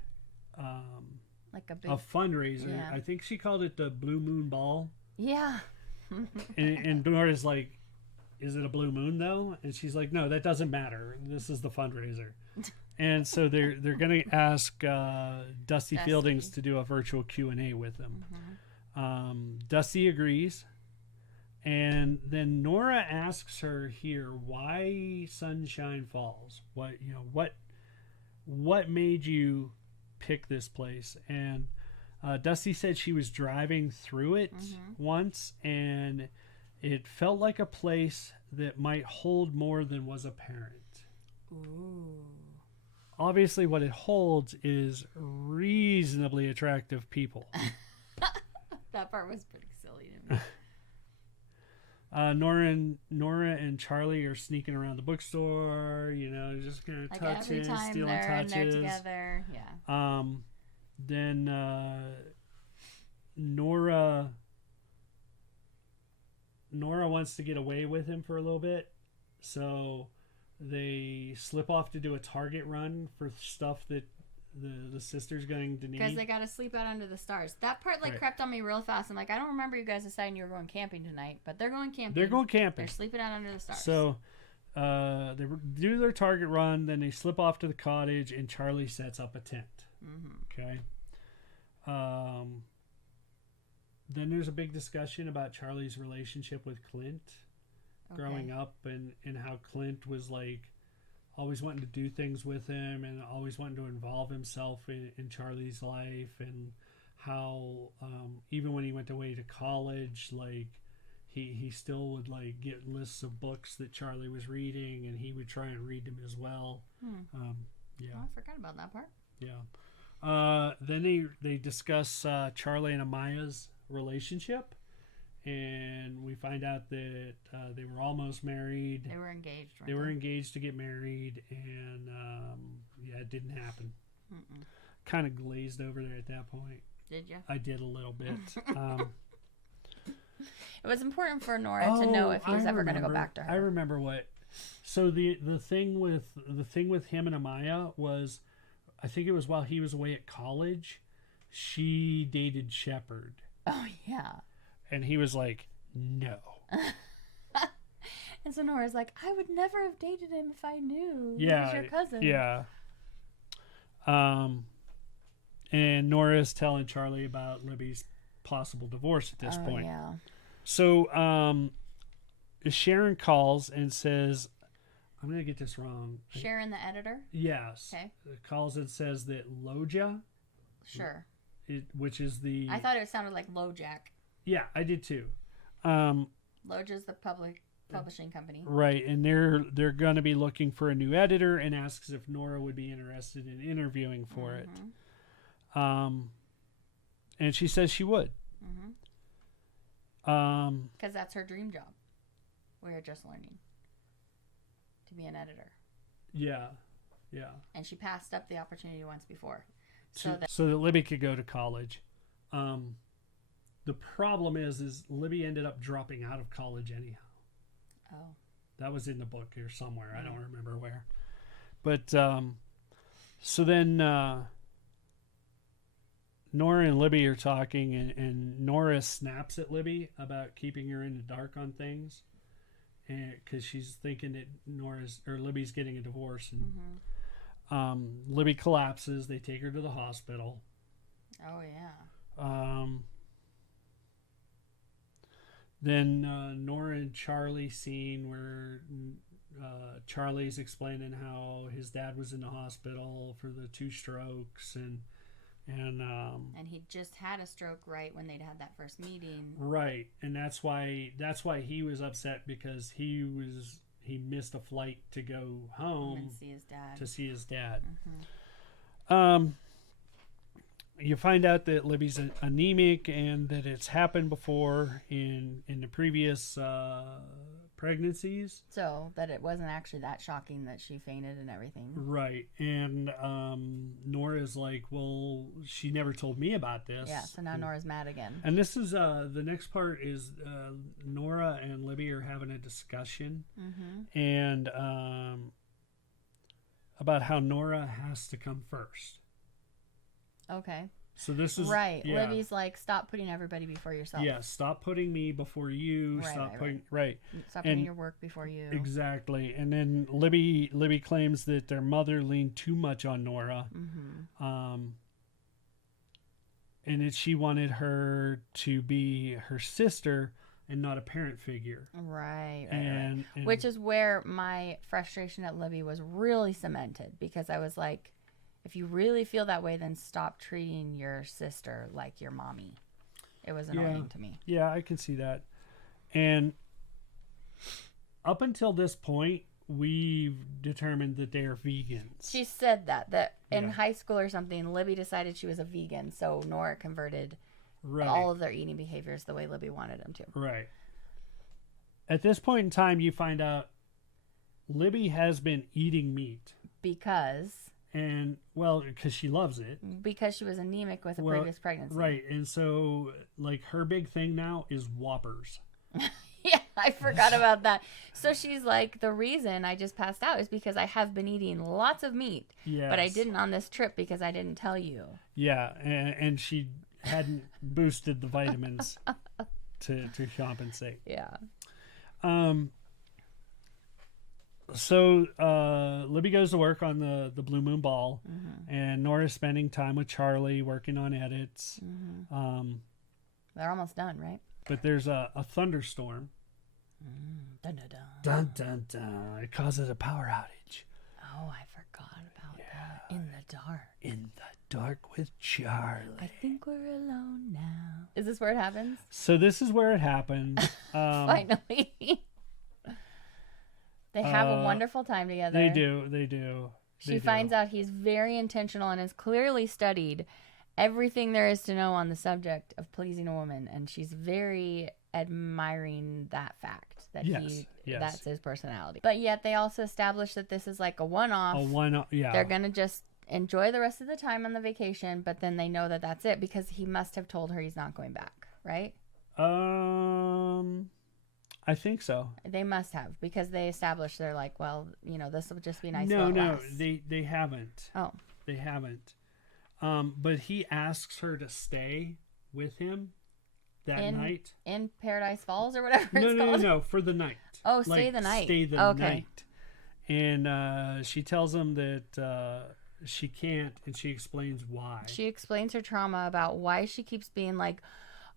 fundraiser. Yeah. I think she called it the Blue Moon Ball. Yeah. and Nora's like, is it a blue moon though? And she's like, no, that doesn't matter. This is the fundraiser. And so they're going to ask Dusty Fieldings to do a virtual Q&A with them. Dusty agrees. And then Nora asks her here why Sunshine Falls. What made you pick this place? And Dusty said she was driving through it once, and it felt like a place that might hold more than was apparent. Ooh. Obviously, what it holds is reasonably attractive people. That part was pretty silly to me. Nora and Charlie are sneaking around the bookstore, just kind of touching, stealing touches. They're together, yeah. Then Nora wants to get away with him for a little bit, so they slip off to do a Target run for stuff that the sister's going to need. Because they got to sleep out under the stars. That part crept on me real fast. I'm like, I don't remember you guys deciding you were going camping tonight, but they're going camping. They're sleeping out under the stars. So they do their Target run, then they slip off to the cottage, and Charlie sets up a tent. Okay. Then there's a big discussion about Charlie's relationship with Clint. Growing up, and how Clint was like always wanting to do things with him and always wanting to involve himself in Charlie's life, and how even when he went away to college, like he still would like get lists of books that Charlie was reading, and he would try and read them as well. Yeah, I forgot about that part. Yeah. Then they discuss Charlie and Amaya's relationship. And we find out that they were almost married. They were engaged. They were engaged to get married, and it didn't happen. Kind of glazed over there at that point. Did you? I did a little bit. It was important for Nora to know if he was ever going to go back to her. I remember what. So the thing with him and Amaya was, I think it was while he was away at college, she dated Shepard. Oh yeah. And he was like, no. And so Nora's like, I would never have dated him if I knew he was your cousin. Yeah. And Nora's telling Charlie about Libby's possible divorce at this point. Yeah. So Sharon calls and says, I'm going to get this wrong. Sharon, the editor? Yes. Okay. Calls and says that Loja, Sure. which is the... I thought it sounded like LoJack. Yeah, I did too. Loja's the publishing company. Right, and they're going to be looking for a new editor and asks if Nora would be interested in interviewing for it. And she says she would. Because that's her dream job. We're just learning to be an editor. Yeah. And she passed up the opportunity once before. So that Libby could go to college. The problem is Libby ended up dropping out of college anyhow. Oh. That was in the book here somewhere. I don't remember where. But so then Nora and Libby are talking, and Nora snaps at Libby about keeping her in the dark on things, and because she's thinking that Libby's getting a divorce, and Libby collapses. They take her to the hospital. Oh yeah. Then Nora and Charlie scene where Charlie's explaining how his dad was in the hospital for the 2 strokes, and he just had a stroke right when they'd had that first meeting. Right, and that's why he was upset, because he missed a flight to go home and see his dad. You find out that Libby's anemic and that it's happened before in the previous pregnancies. So that it wasn't actually that shocking that she fainted and everything. Right. And Nora's like, well, she never told me about this. Yeah, so now Nora's mad again. And this is the next part is Nora and Libby are having a discussion and about how Nora has to come first. Okay. So this is right. Yeah. Libby's like, stop putting everybody before yourself. Yeah, stop putting me before you. Stop putting your work before you. Exactly. And then Libby claims that their mother leaned too much on Nora, and that she wanted her to be her sister and not a parent figure. Right. And which is where my frustration at Libby was really cemented, because I was like, if you really feel that way, then stop treating your sister like your mommy. It was annoying to me. Yeah, I can see that. And up until this point, we've determined that they are vegans. She said that in high school or something, Libby decided she was a vegan, so Nora converted all of their eating behaviors the way Libby wanted them to. Right. At this point in time, you find out Libby has been eating meat. Because she loves it. Because she was anemic with a previous pregnancy. Right. And so, like, her big thing now is Whoppers. Yeah, I forgot about that. So she's like, the reason I just passed out is because I have been eating lots of meat. Yes. But I didn't on this trip because I didn't tell you. Yeah, and she hadn't boosted the vitamins to compensate. Yeah. So Libby goes to work on the Blue Moon Ball, and Nora's spending time with Charlie working on edits. They're almost done, right? But there's a thunderstorm. Dun, dun, dun. Dun, dun, dun. It causes a power outage. Oh, I forgot about that. In the dark. In the dark with Charlie. I think we're alone now. Is this where it happens? So this is where it happens. Finally. They have a wonderful time together. They do. She finds out he's very intentional and has clearly studied everything there is to know on the subject of pleasing a woman, and she's very admiring that fact that that's his personality. But yet they also establish that this is like a one-off. Yeah. They're going to just enjoy the rest of the time on the vacation, but then they know that that's it because he must have told her he's not going back, right? I think so. They must have, because they established, they're like, well, this will just be nice. No, they haven't. Oh, they haven't. But he asks her to stay with him that night in Paradise Falls or whatever it's called. No, for the night. Oh, stay the night. Stay the night. And she tells him that she can't, and she explains why. She explains her trauma about why she keeps being like,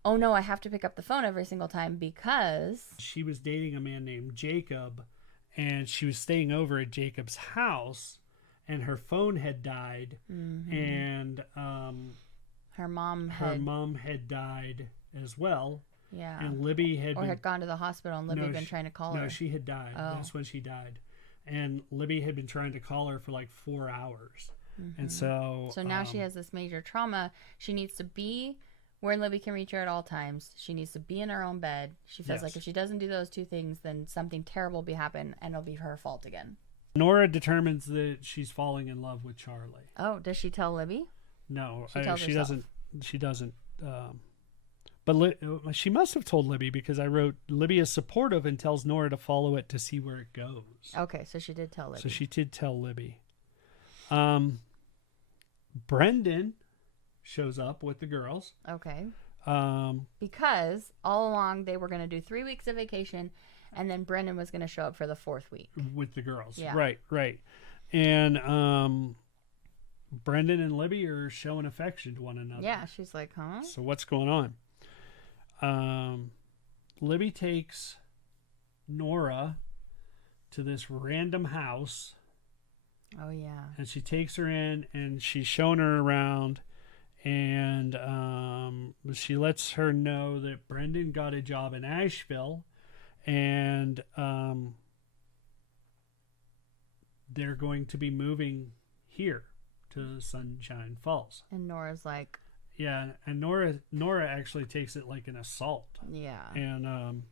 oh no, I have to pick up the phone every single time because she was dating a man named Jacob, and she was staying over at Jacob's house, and her phone had died, and her mom had died as well. Yeah. And Libby had gone to the hospital, and Libby had been trying to call her. No, she had died. Oh. That's when she died. And Libby had been trying to call her for like 4 hours. And so now she has this major trauma. She needs to be where Libby can reach her at all times. She needs to be in her own bed. She feels like if she doesn't do those two things, then something terrible will happen, and it'll be her fault again. Nora determines that she's falling in love with Charlie. Oh, does she tell Libby? No, she doesn't. She doesn't. But she must have told Libby, because I wrote, Libby is supportive and tells Nora to follow it to see where it goes. Okay, so she did tell Libby. So she did tell Libby. Brendan shows up with the girls. Okay. Because all along they were going to do 3 weeks of vacation, and then Brendan was going to show up for the 4th week. With the girls. Yeah. Right. And Brendan and Libby are showing affection to one another. Yeah, she's like, huh? So what's going on? Libby takes Nora to this random house. Oh, yeah. And she takes her in, and she's showing her around, and she lets her know that Brendan got a job in Asheville, and they're going to be moving here to Sunshine Falls. And Nora's like... Yeah, and Nora actually takes it like an assault. Yeah. And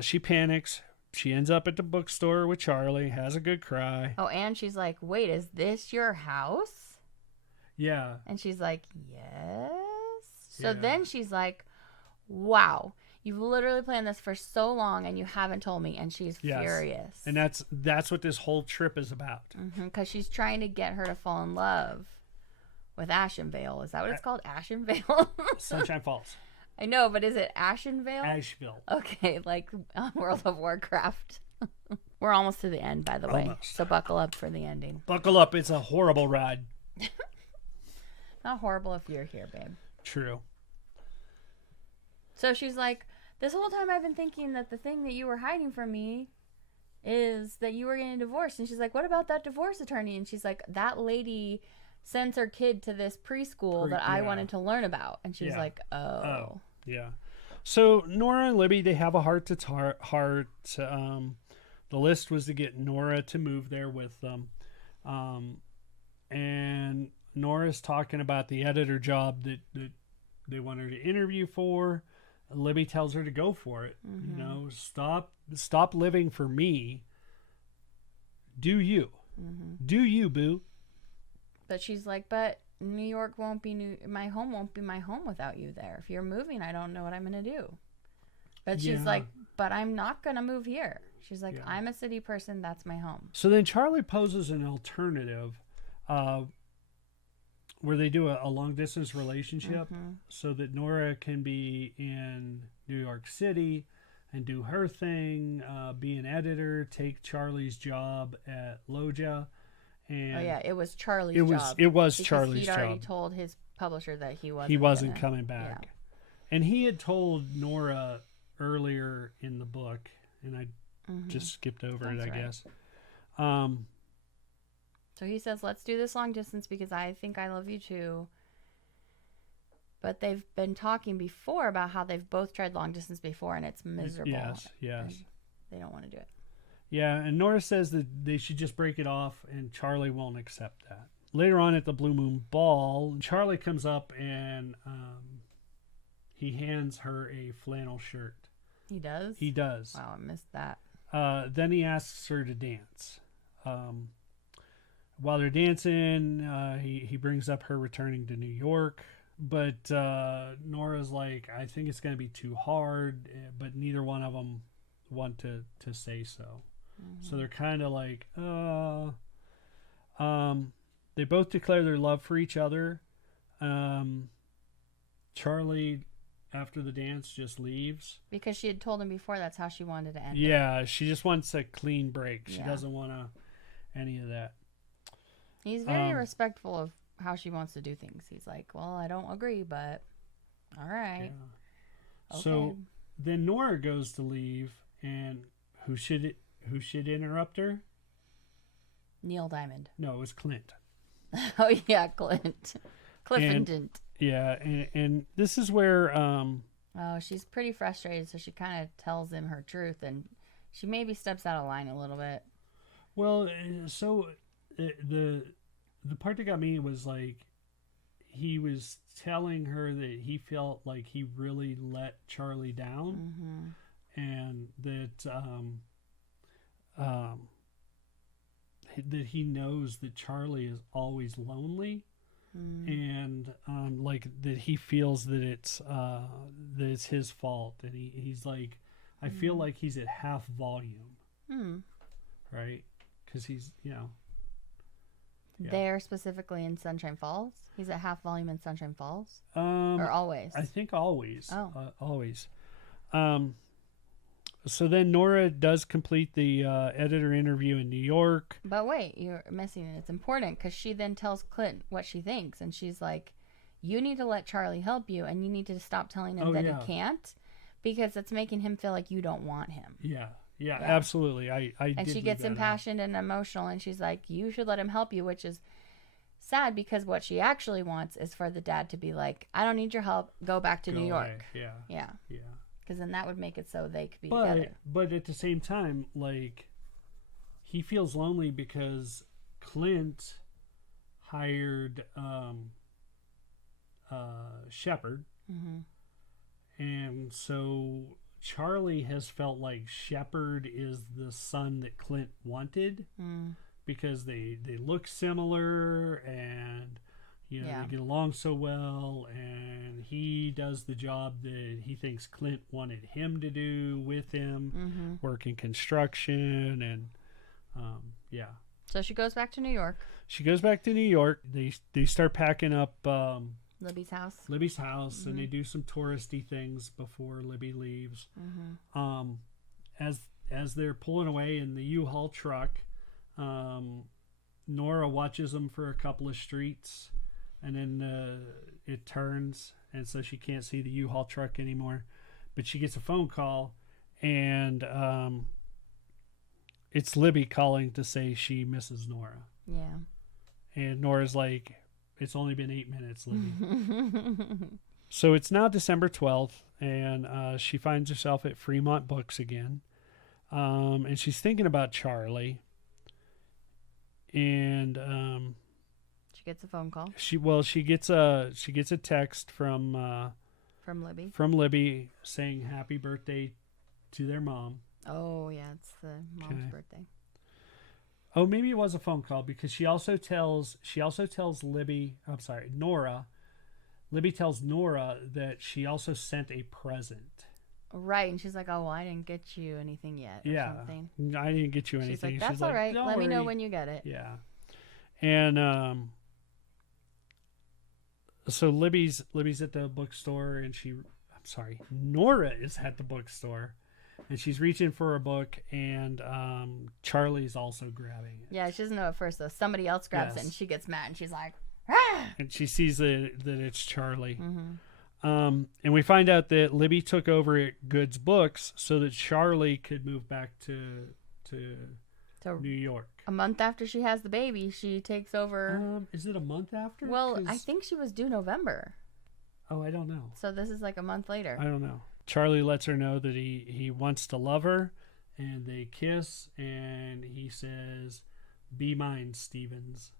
she panics. She ends up at the bookstore with Charlie, has a good cry. Oh, and she's like, wait, is this your house? Yeah. And she's like, yes. So then she's like, wow, you've literally planned this for so long and you haven't told me. And she's furious. And that's what this whole trip is about. Because she's trying to get her to fall in love with Ashenvale. Is that what it's called? Ashenvale? Sunshine Falls. I know, but is it Ashenvale? Asheville. Okay, like World of Warcraft. We're almost to the end, by the way. So buckle up for the ending. Buckle up. It's a horrible ride. Not horrible if you're here, babe. True. So she's like, this whole time I've been thinking that the thing that you were hiding from me is that you were getting divorced. And she's like, what about that divorce attorney? And she's like, that lady sends her kid to this preschool that I wanted to learn about. And she's like, oh. Yeah. So Nora and Libby, they have a heart to heart. The list was to get Nora to move there with them. And Nora's talking about the editor job that they want her to interview for. Libby tells her to go for it. You know, stop living for me. Do you. Do you, boo. But she's like, but New York won't be my home won't be my home without you there. If you're moving, I don't know what I'm going to do. But she's like, but I'm not going to move here. She's like, I'm a city person. That's my home. So then Charlie poses an alternative where they do a long distance relationship so that Nora can be in New York City and do her thing, be an editor, take Charlie's job at Loja. And it was Charlie's job. It was Charlie's job. He'd already told his publisher that he wasn't coming back. Yeah. And he had told Nora earlier in the book, and I just skipped over I guess. So he says, let's do this long distance because I think I love you too. But they've been talking before about how they've both tried long distance before and it's miserable. Yes. They don't want to do it. Yeah, and Nora says that they should just break it off, and Charlie won't accept that. Later on at the Blue Moon Ball, Charlie comes up and he hands her a flannel shirt. He does? He does. Wow, I missed that. Then he asks her to dance. While they're dancing, he brings up her returning to New York. But Nora's like, I think it's going to be too hard, but neither one of them want to say so. So they're kind of like, they both declare their love for each other. Charlie, after the dance, just leaves. Because she had told him before that's how she wanted to end it. Yeah, she just wants a clean break. She doesn't want any of that. He's very respectful of how she wants to do things. He's like, well, I don't agree, but All right. Yeah. Okay. So then Nora goes to leave, and who should interrupt her? Neil Diamond. No, it was Clint. Oh yeah, Clint. And Cliffendant. yeah, and this is where Oh, she's pretty frustrated, so she kind of tells him her truth, and she maybe steps out of line a little bit. well, so the part that got me was like he was telling her that he felt like he really let Charlie down, and um, that he knows that Charlie is always lonely, and like that he feels that it's his fault, and he's like, I feel like he's at half volume, right? Because he's Yeah. There specifically in Sunshine Falls? He's at half volume in Sunshine Falls? Um, Or always? I think always. Oh. Always. So then Nora does complete the editor interview in New York. But wait, you're missing it. It's important because she then tells Clint what she thinks. And she's like, you need to let Charlie help you, and you need to stop telling him that he can't, because it's making him feel like you don't want him. Yeah, absolutely. I and did she gets impassioned and emotional, and she's like, you should let him help you, which is sad because what she actually wants is for the dad to be like, I don't need your help. Go back to New York. Yeah. Because then that would make it so they could be together. But at the same time, like, he feels lonely because Clint hired Shepard, and so Charlie has felt like Shepard is the son that Clint wanted, because they look similar, and they get along so well, and he does the job that he thinks Clint wanted him to do with him, work in construction, and So she goes back to New York. They start packing up Libby's house. And they do some touristy things before Libby leaves. As they're pulling away in the U-Haul truck, Nora watches them for a couple of streets, and then it turns, and so she can't see the U-Haul truck anymore. But she gets a phone call, and it's Libby calling to say she misses Nora. Yeah. And Nora's like, it's only been 8 minutes, Libby. So it's now December 12th, and she finds herself at Fremont Books again. And she's thinking about Charlie. And she gets a phone call. She gets a text from Libby saying happy birthday to their mom. Oh yeah, it's the mom's birthday. Oh, maybe it was a phone call, because she also tells Nora. Libby tells Nora that she also sent a present. Right, and she's like, "Oh, well, I didn't get you anything yet." Or something. I didn't get you anything. She's like, "That's all right. Let me know when you get it." Yeah, and so Libby's at the bookstore, and Nora is at the bookstore. And she's reaching for a book, and Charlie's also grabbing it. Yeah, she doesn't know at first, though. Somebody else grabs it, and she gets mad, and she's like, ah! And she sees that it's Charlie. And we find out that Libby took over at Good's Books so that Charlie could move back to New York. A month after she has the baby, she takes over. Is it a month after? Well, I think she was due November. Oh, I don't know. So this is like a month later. I don't know. Charlie lets her know that he wants to love her, and they kiss, and he says, "Be mine, Stevens."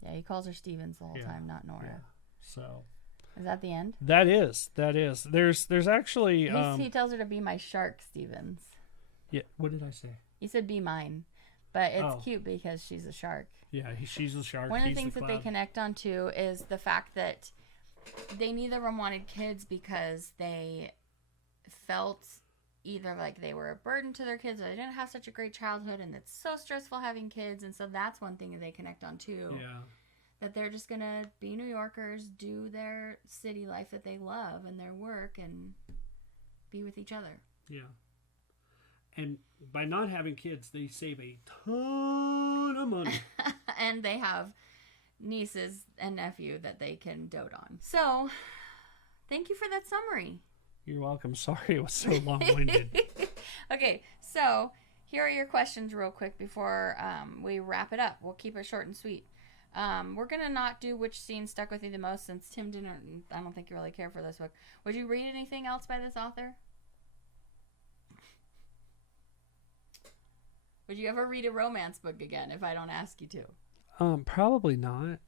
Yeah, he calls her Stevens the whole time, not Nora. Yeah. So is that the end? That is. There's actually he tells her to be my shark, Stevens. Yeah. What did I say? You said be mine, but it's cute because she's a shark. Yeah, she's a shark. One of the things that they connect on to is the fact that they neither of them wanted kids because they felt either like they were a burden to their kids, or they didn't have such a great childhood, and it's so stressful having kids. And so that's one thing that they connect on too. Yeah. That they're just gonna be New Yorkers, do their city life that they love and their work, and be with each other. Yeah. And by not having kids, they save a ton of money. And they have nieces and nephew that they can dote on. So Thank you for that summary. You're welcome. Sorry it was so long-winded. Okay, so here are your questions real quick before we wrap it up. We'll keep it short and sweet. We're going to not do which scene stuck with you the most since Tim didn't, I don't think you really care for this book. Would you read anything else by this author? Would you ever read a romance book again if I don't ask you to? Probably not.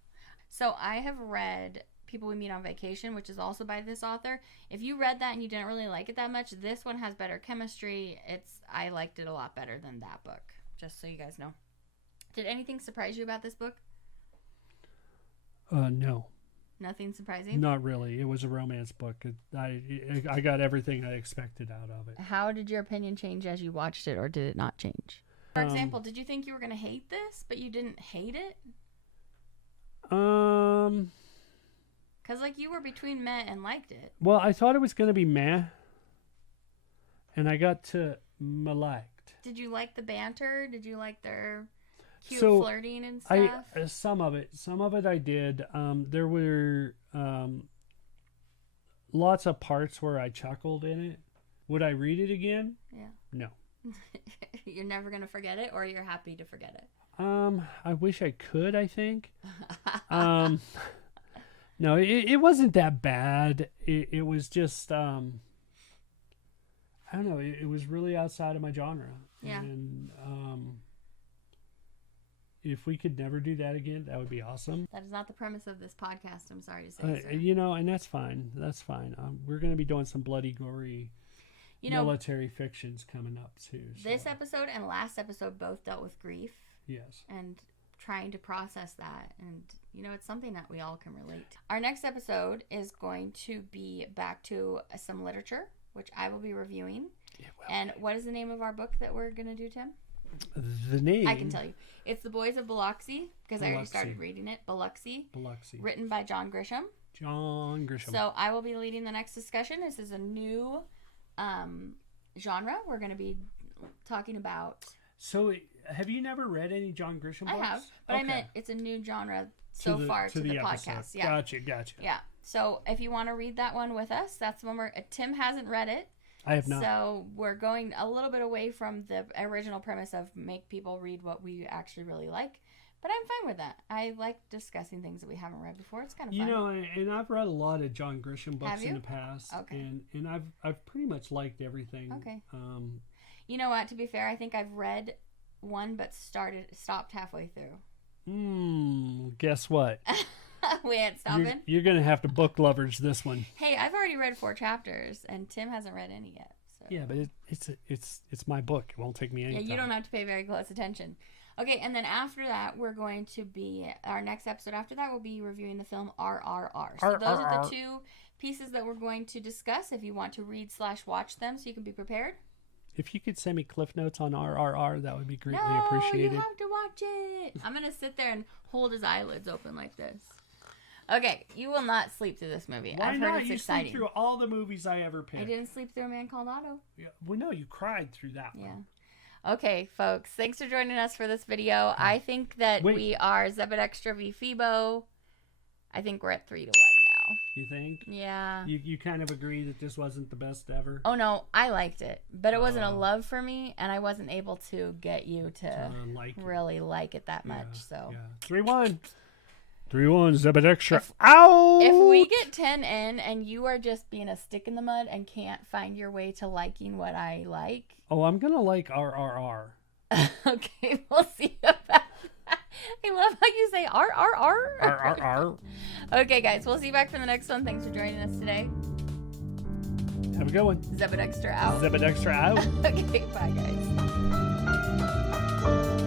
So I have read People We Meet on Vacation, which is also by this author. If you read that and you didn't really like it that much, this one has better chemistry. I liked it a lot better than that book, just so you guys know. Did anything surprise you about this book? No. Nothing surprising? Not really. It was a romance book. I got everything I expected out of it. How did your opinion change as you watched it, or did it not change? For example, did you think you were going to hate this, but you didn't hate it? Because, like, you were between meh and liked it. Well, I thought it was going to be meh, and I got to liked. Did you like the banter? Did you like their cute flirting and stuff? Some of it I did. There were lots of parts where I chuckled in it. Would I read it again? Yeah. No. You're never going to forget it, or you're happy to forget it? I wish I could, I think. No, it wasn't that bad. It was just, I don't know. It was really outside of my genre. Yeah. And if we could never do that again, that would be awesome. That is not the premise of this podcast, I'm sorry to say, sir. You know, and that's fine. That's fine. We're going to be doing some bloody, gory military fictions coming up too. So. This episode and last episode both dealt with grief. Yes. And trying to process that. And, you know, it's something that we all can relate to. Our next episode is going to be back to some literature, which I will be reviewing. And what is the name of our book that we're going to do, Tim? The name? I can tell you. It's The Boys of Biloxi, because I already started reading it. Biloxi. Written by John Grisham. So I will be leading the next discussion. This is a new genre. We're going to be talking about... So, have you never read any John Grisham books? I have, but I meant it's a new genre so far to the podcast. Yeah. Gotcha. Yeah. So, if you want to read that one with us, that's when Tim hasn't read it. I have not. So, we're going a little bit away from the original premise of make people read what we actually really like. But I'm fine with that. I like discussing things that we haven't read before. It's kind of fun. You know, and I've read a lot of John Grisham books in the past. Okay. And I've pretty much liked everything. Okay. You know what? To be fair, I think I've read one but stopped halfway through. Guess what? We ain't stopping. You're going to have to book lovers this one. Hey, I've already read 4 chapters, and Tim hasn't read any yet. So. Yeah, but it's my book. It won't take me any time. You don't have to pay very close attention. Okay, and then after that, we're going to be... Our next episode after that, we'll be reviewing the film RRR. So those are the 2 pieces that we're going to discuss if you want to read/watch them so you can be prepared. If you could send me cliff notes on RRR, that would be greatly appreciated. You have to watch it. I'm going to sit there and hold his eyelids open like this. Okay, you will not sleep through this movie. Why I've not? heard it's exciting. Sleep through all the movies I ever picked. I didn't sleep through A Man Called Otto. Yeah. Well, no, you cried through that one. Yeah. Okay, folks. Thanks for joining us for this video. I think that we are Zebadextra v Phebo. I think we're at 3-1 now. You think? Yeah. You kind of agree that this wasn't the best ever? Oh, no. I liked it. But it wasn't a love for me, and I wasn't able to get you to really like it that much. So 3-1. 3-1, Zebadextra. Ow! If we get 10 in and you are just being a stick in the mud and can't find your way to liking what I like. Oh, I'm going to like RRR. Okay, we'll see about that. I love how you say RRR. RRR. Okay, guys, we'll see you back for the next one. Thanks for joining us today. Have a good one. Zebadextra out. Zebadextra out. Okay, bye, guys.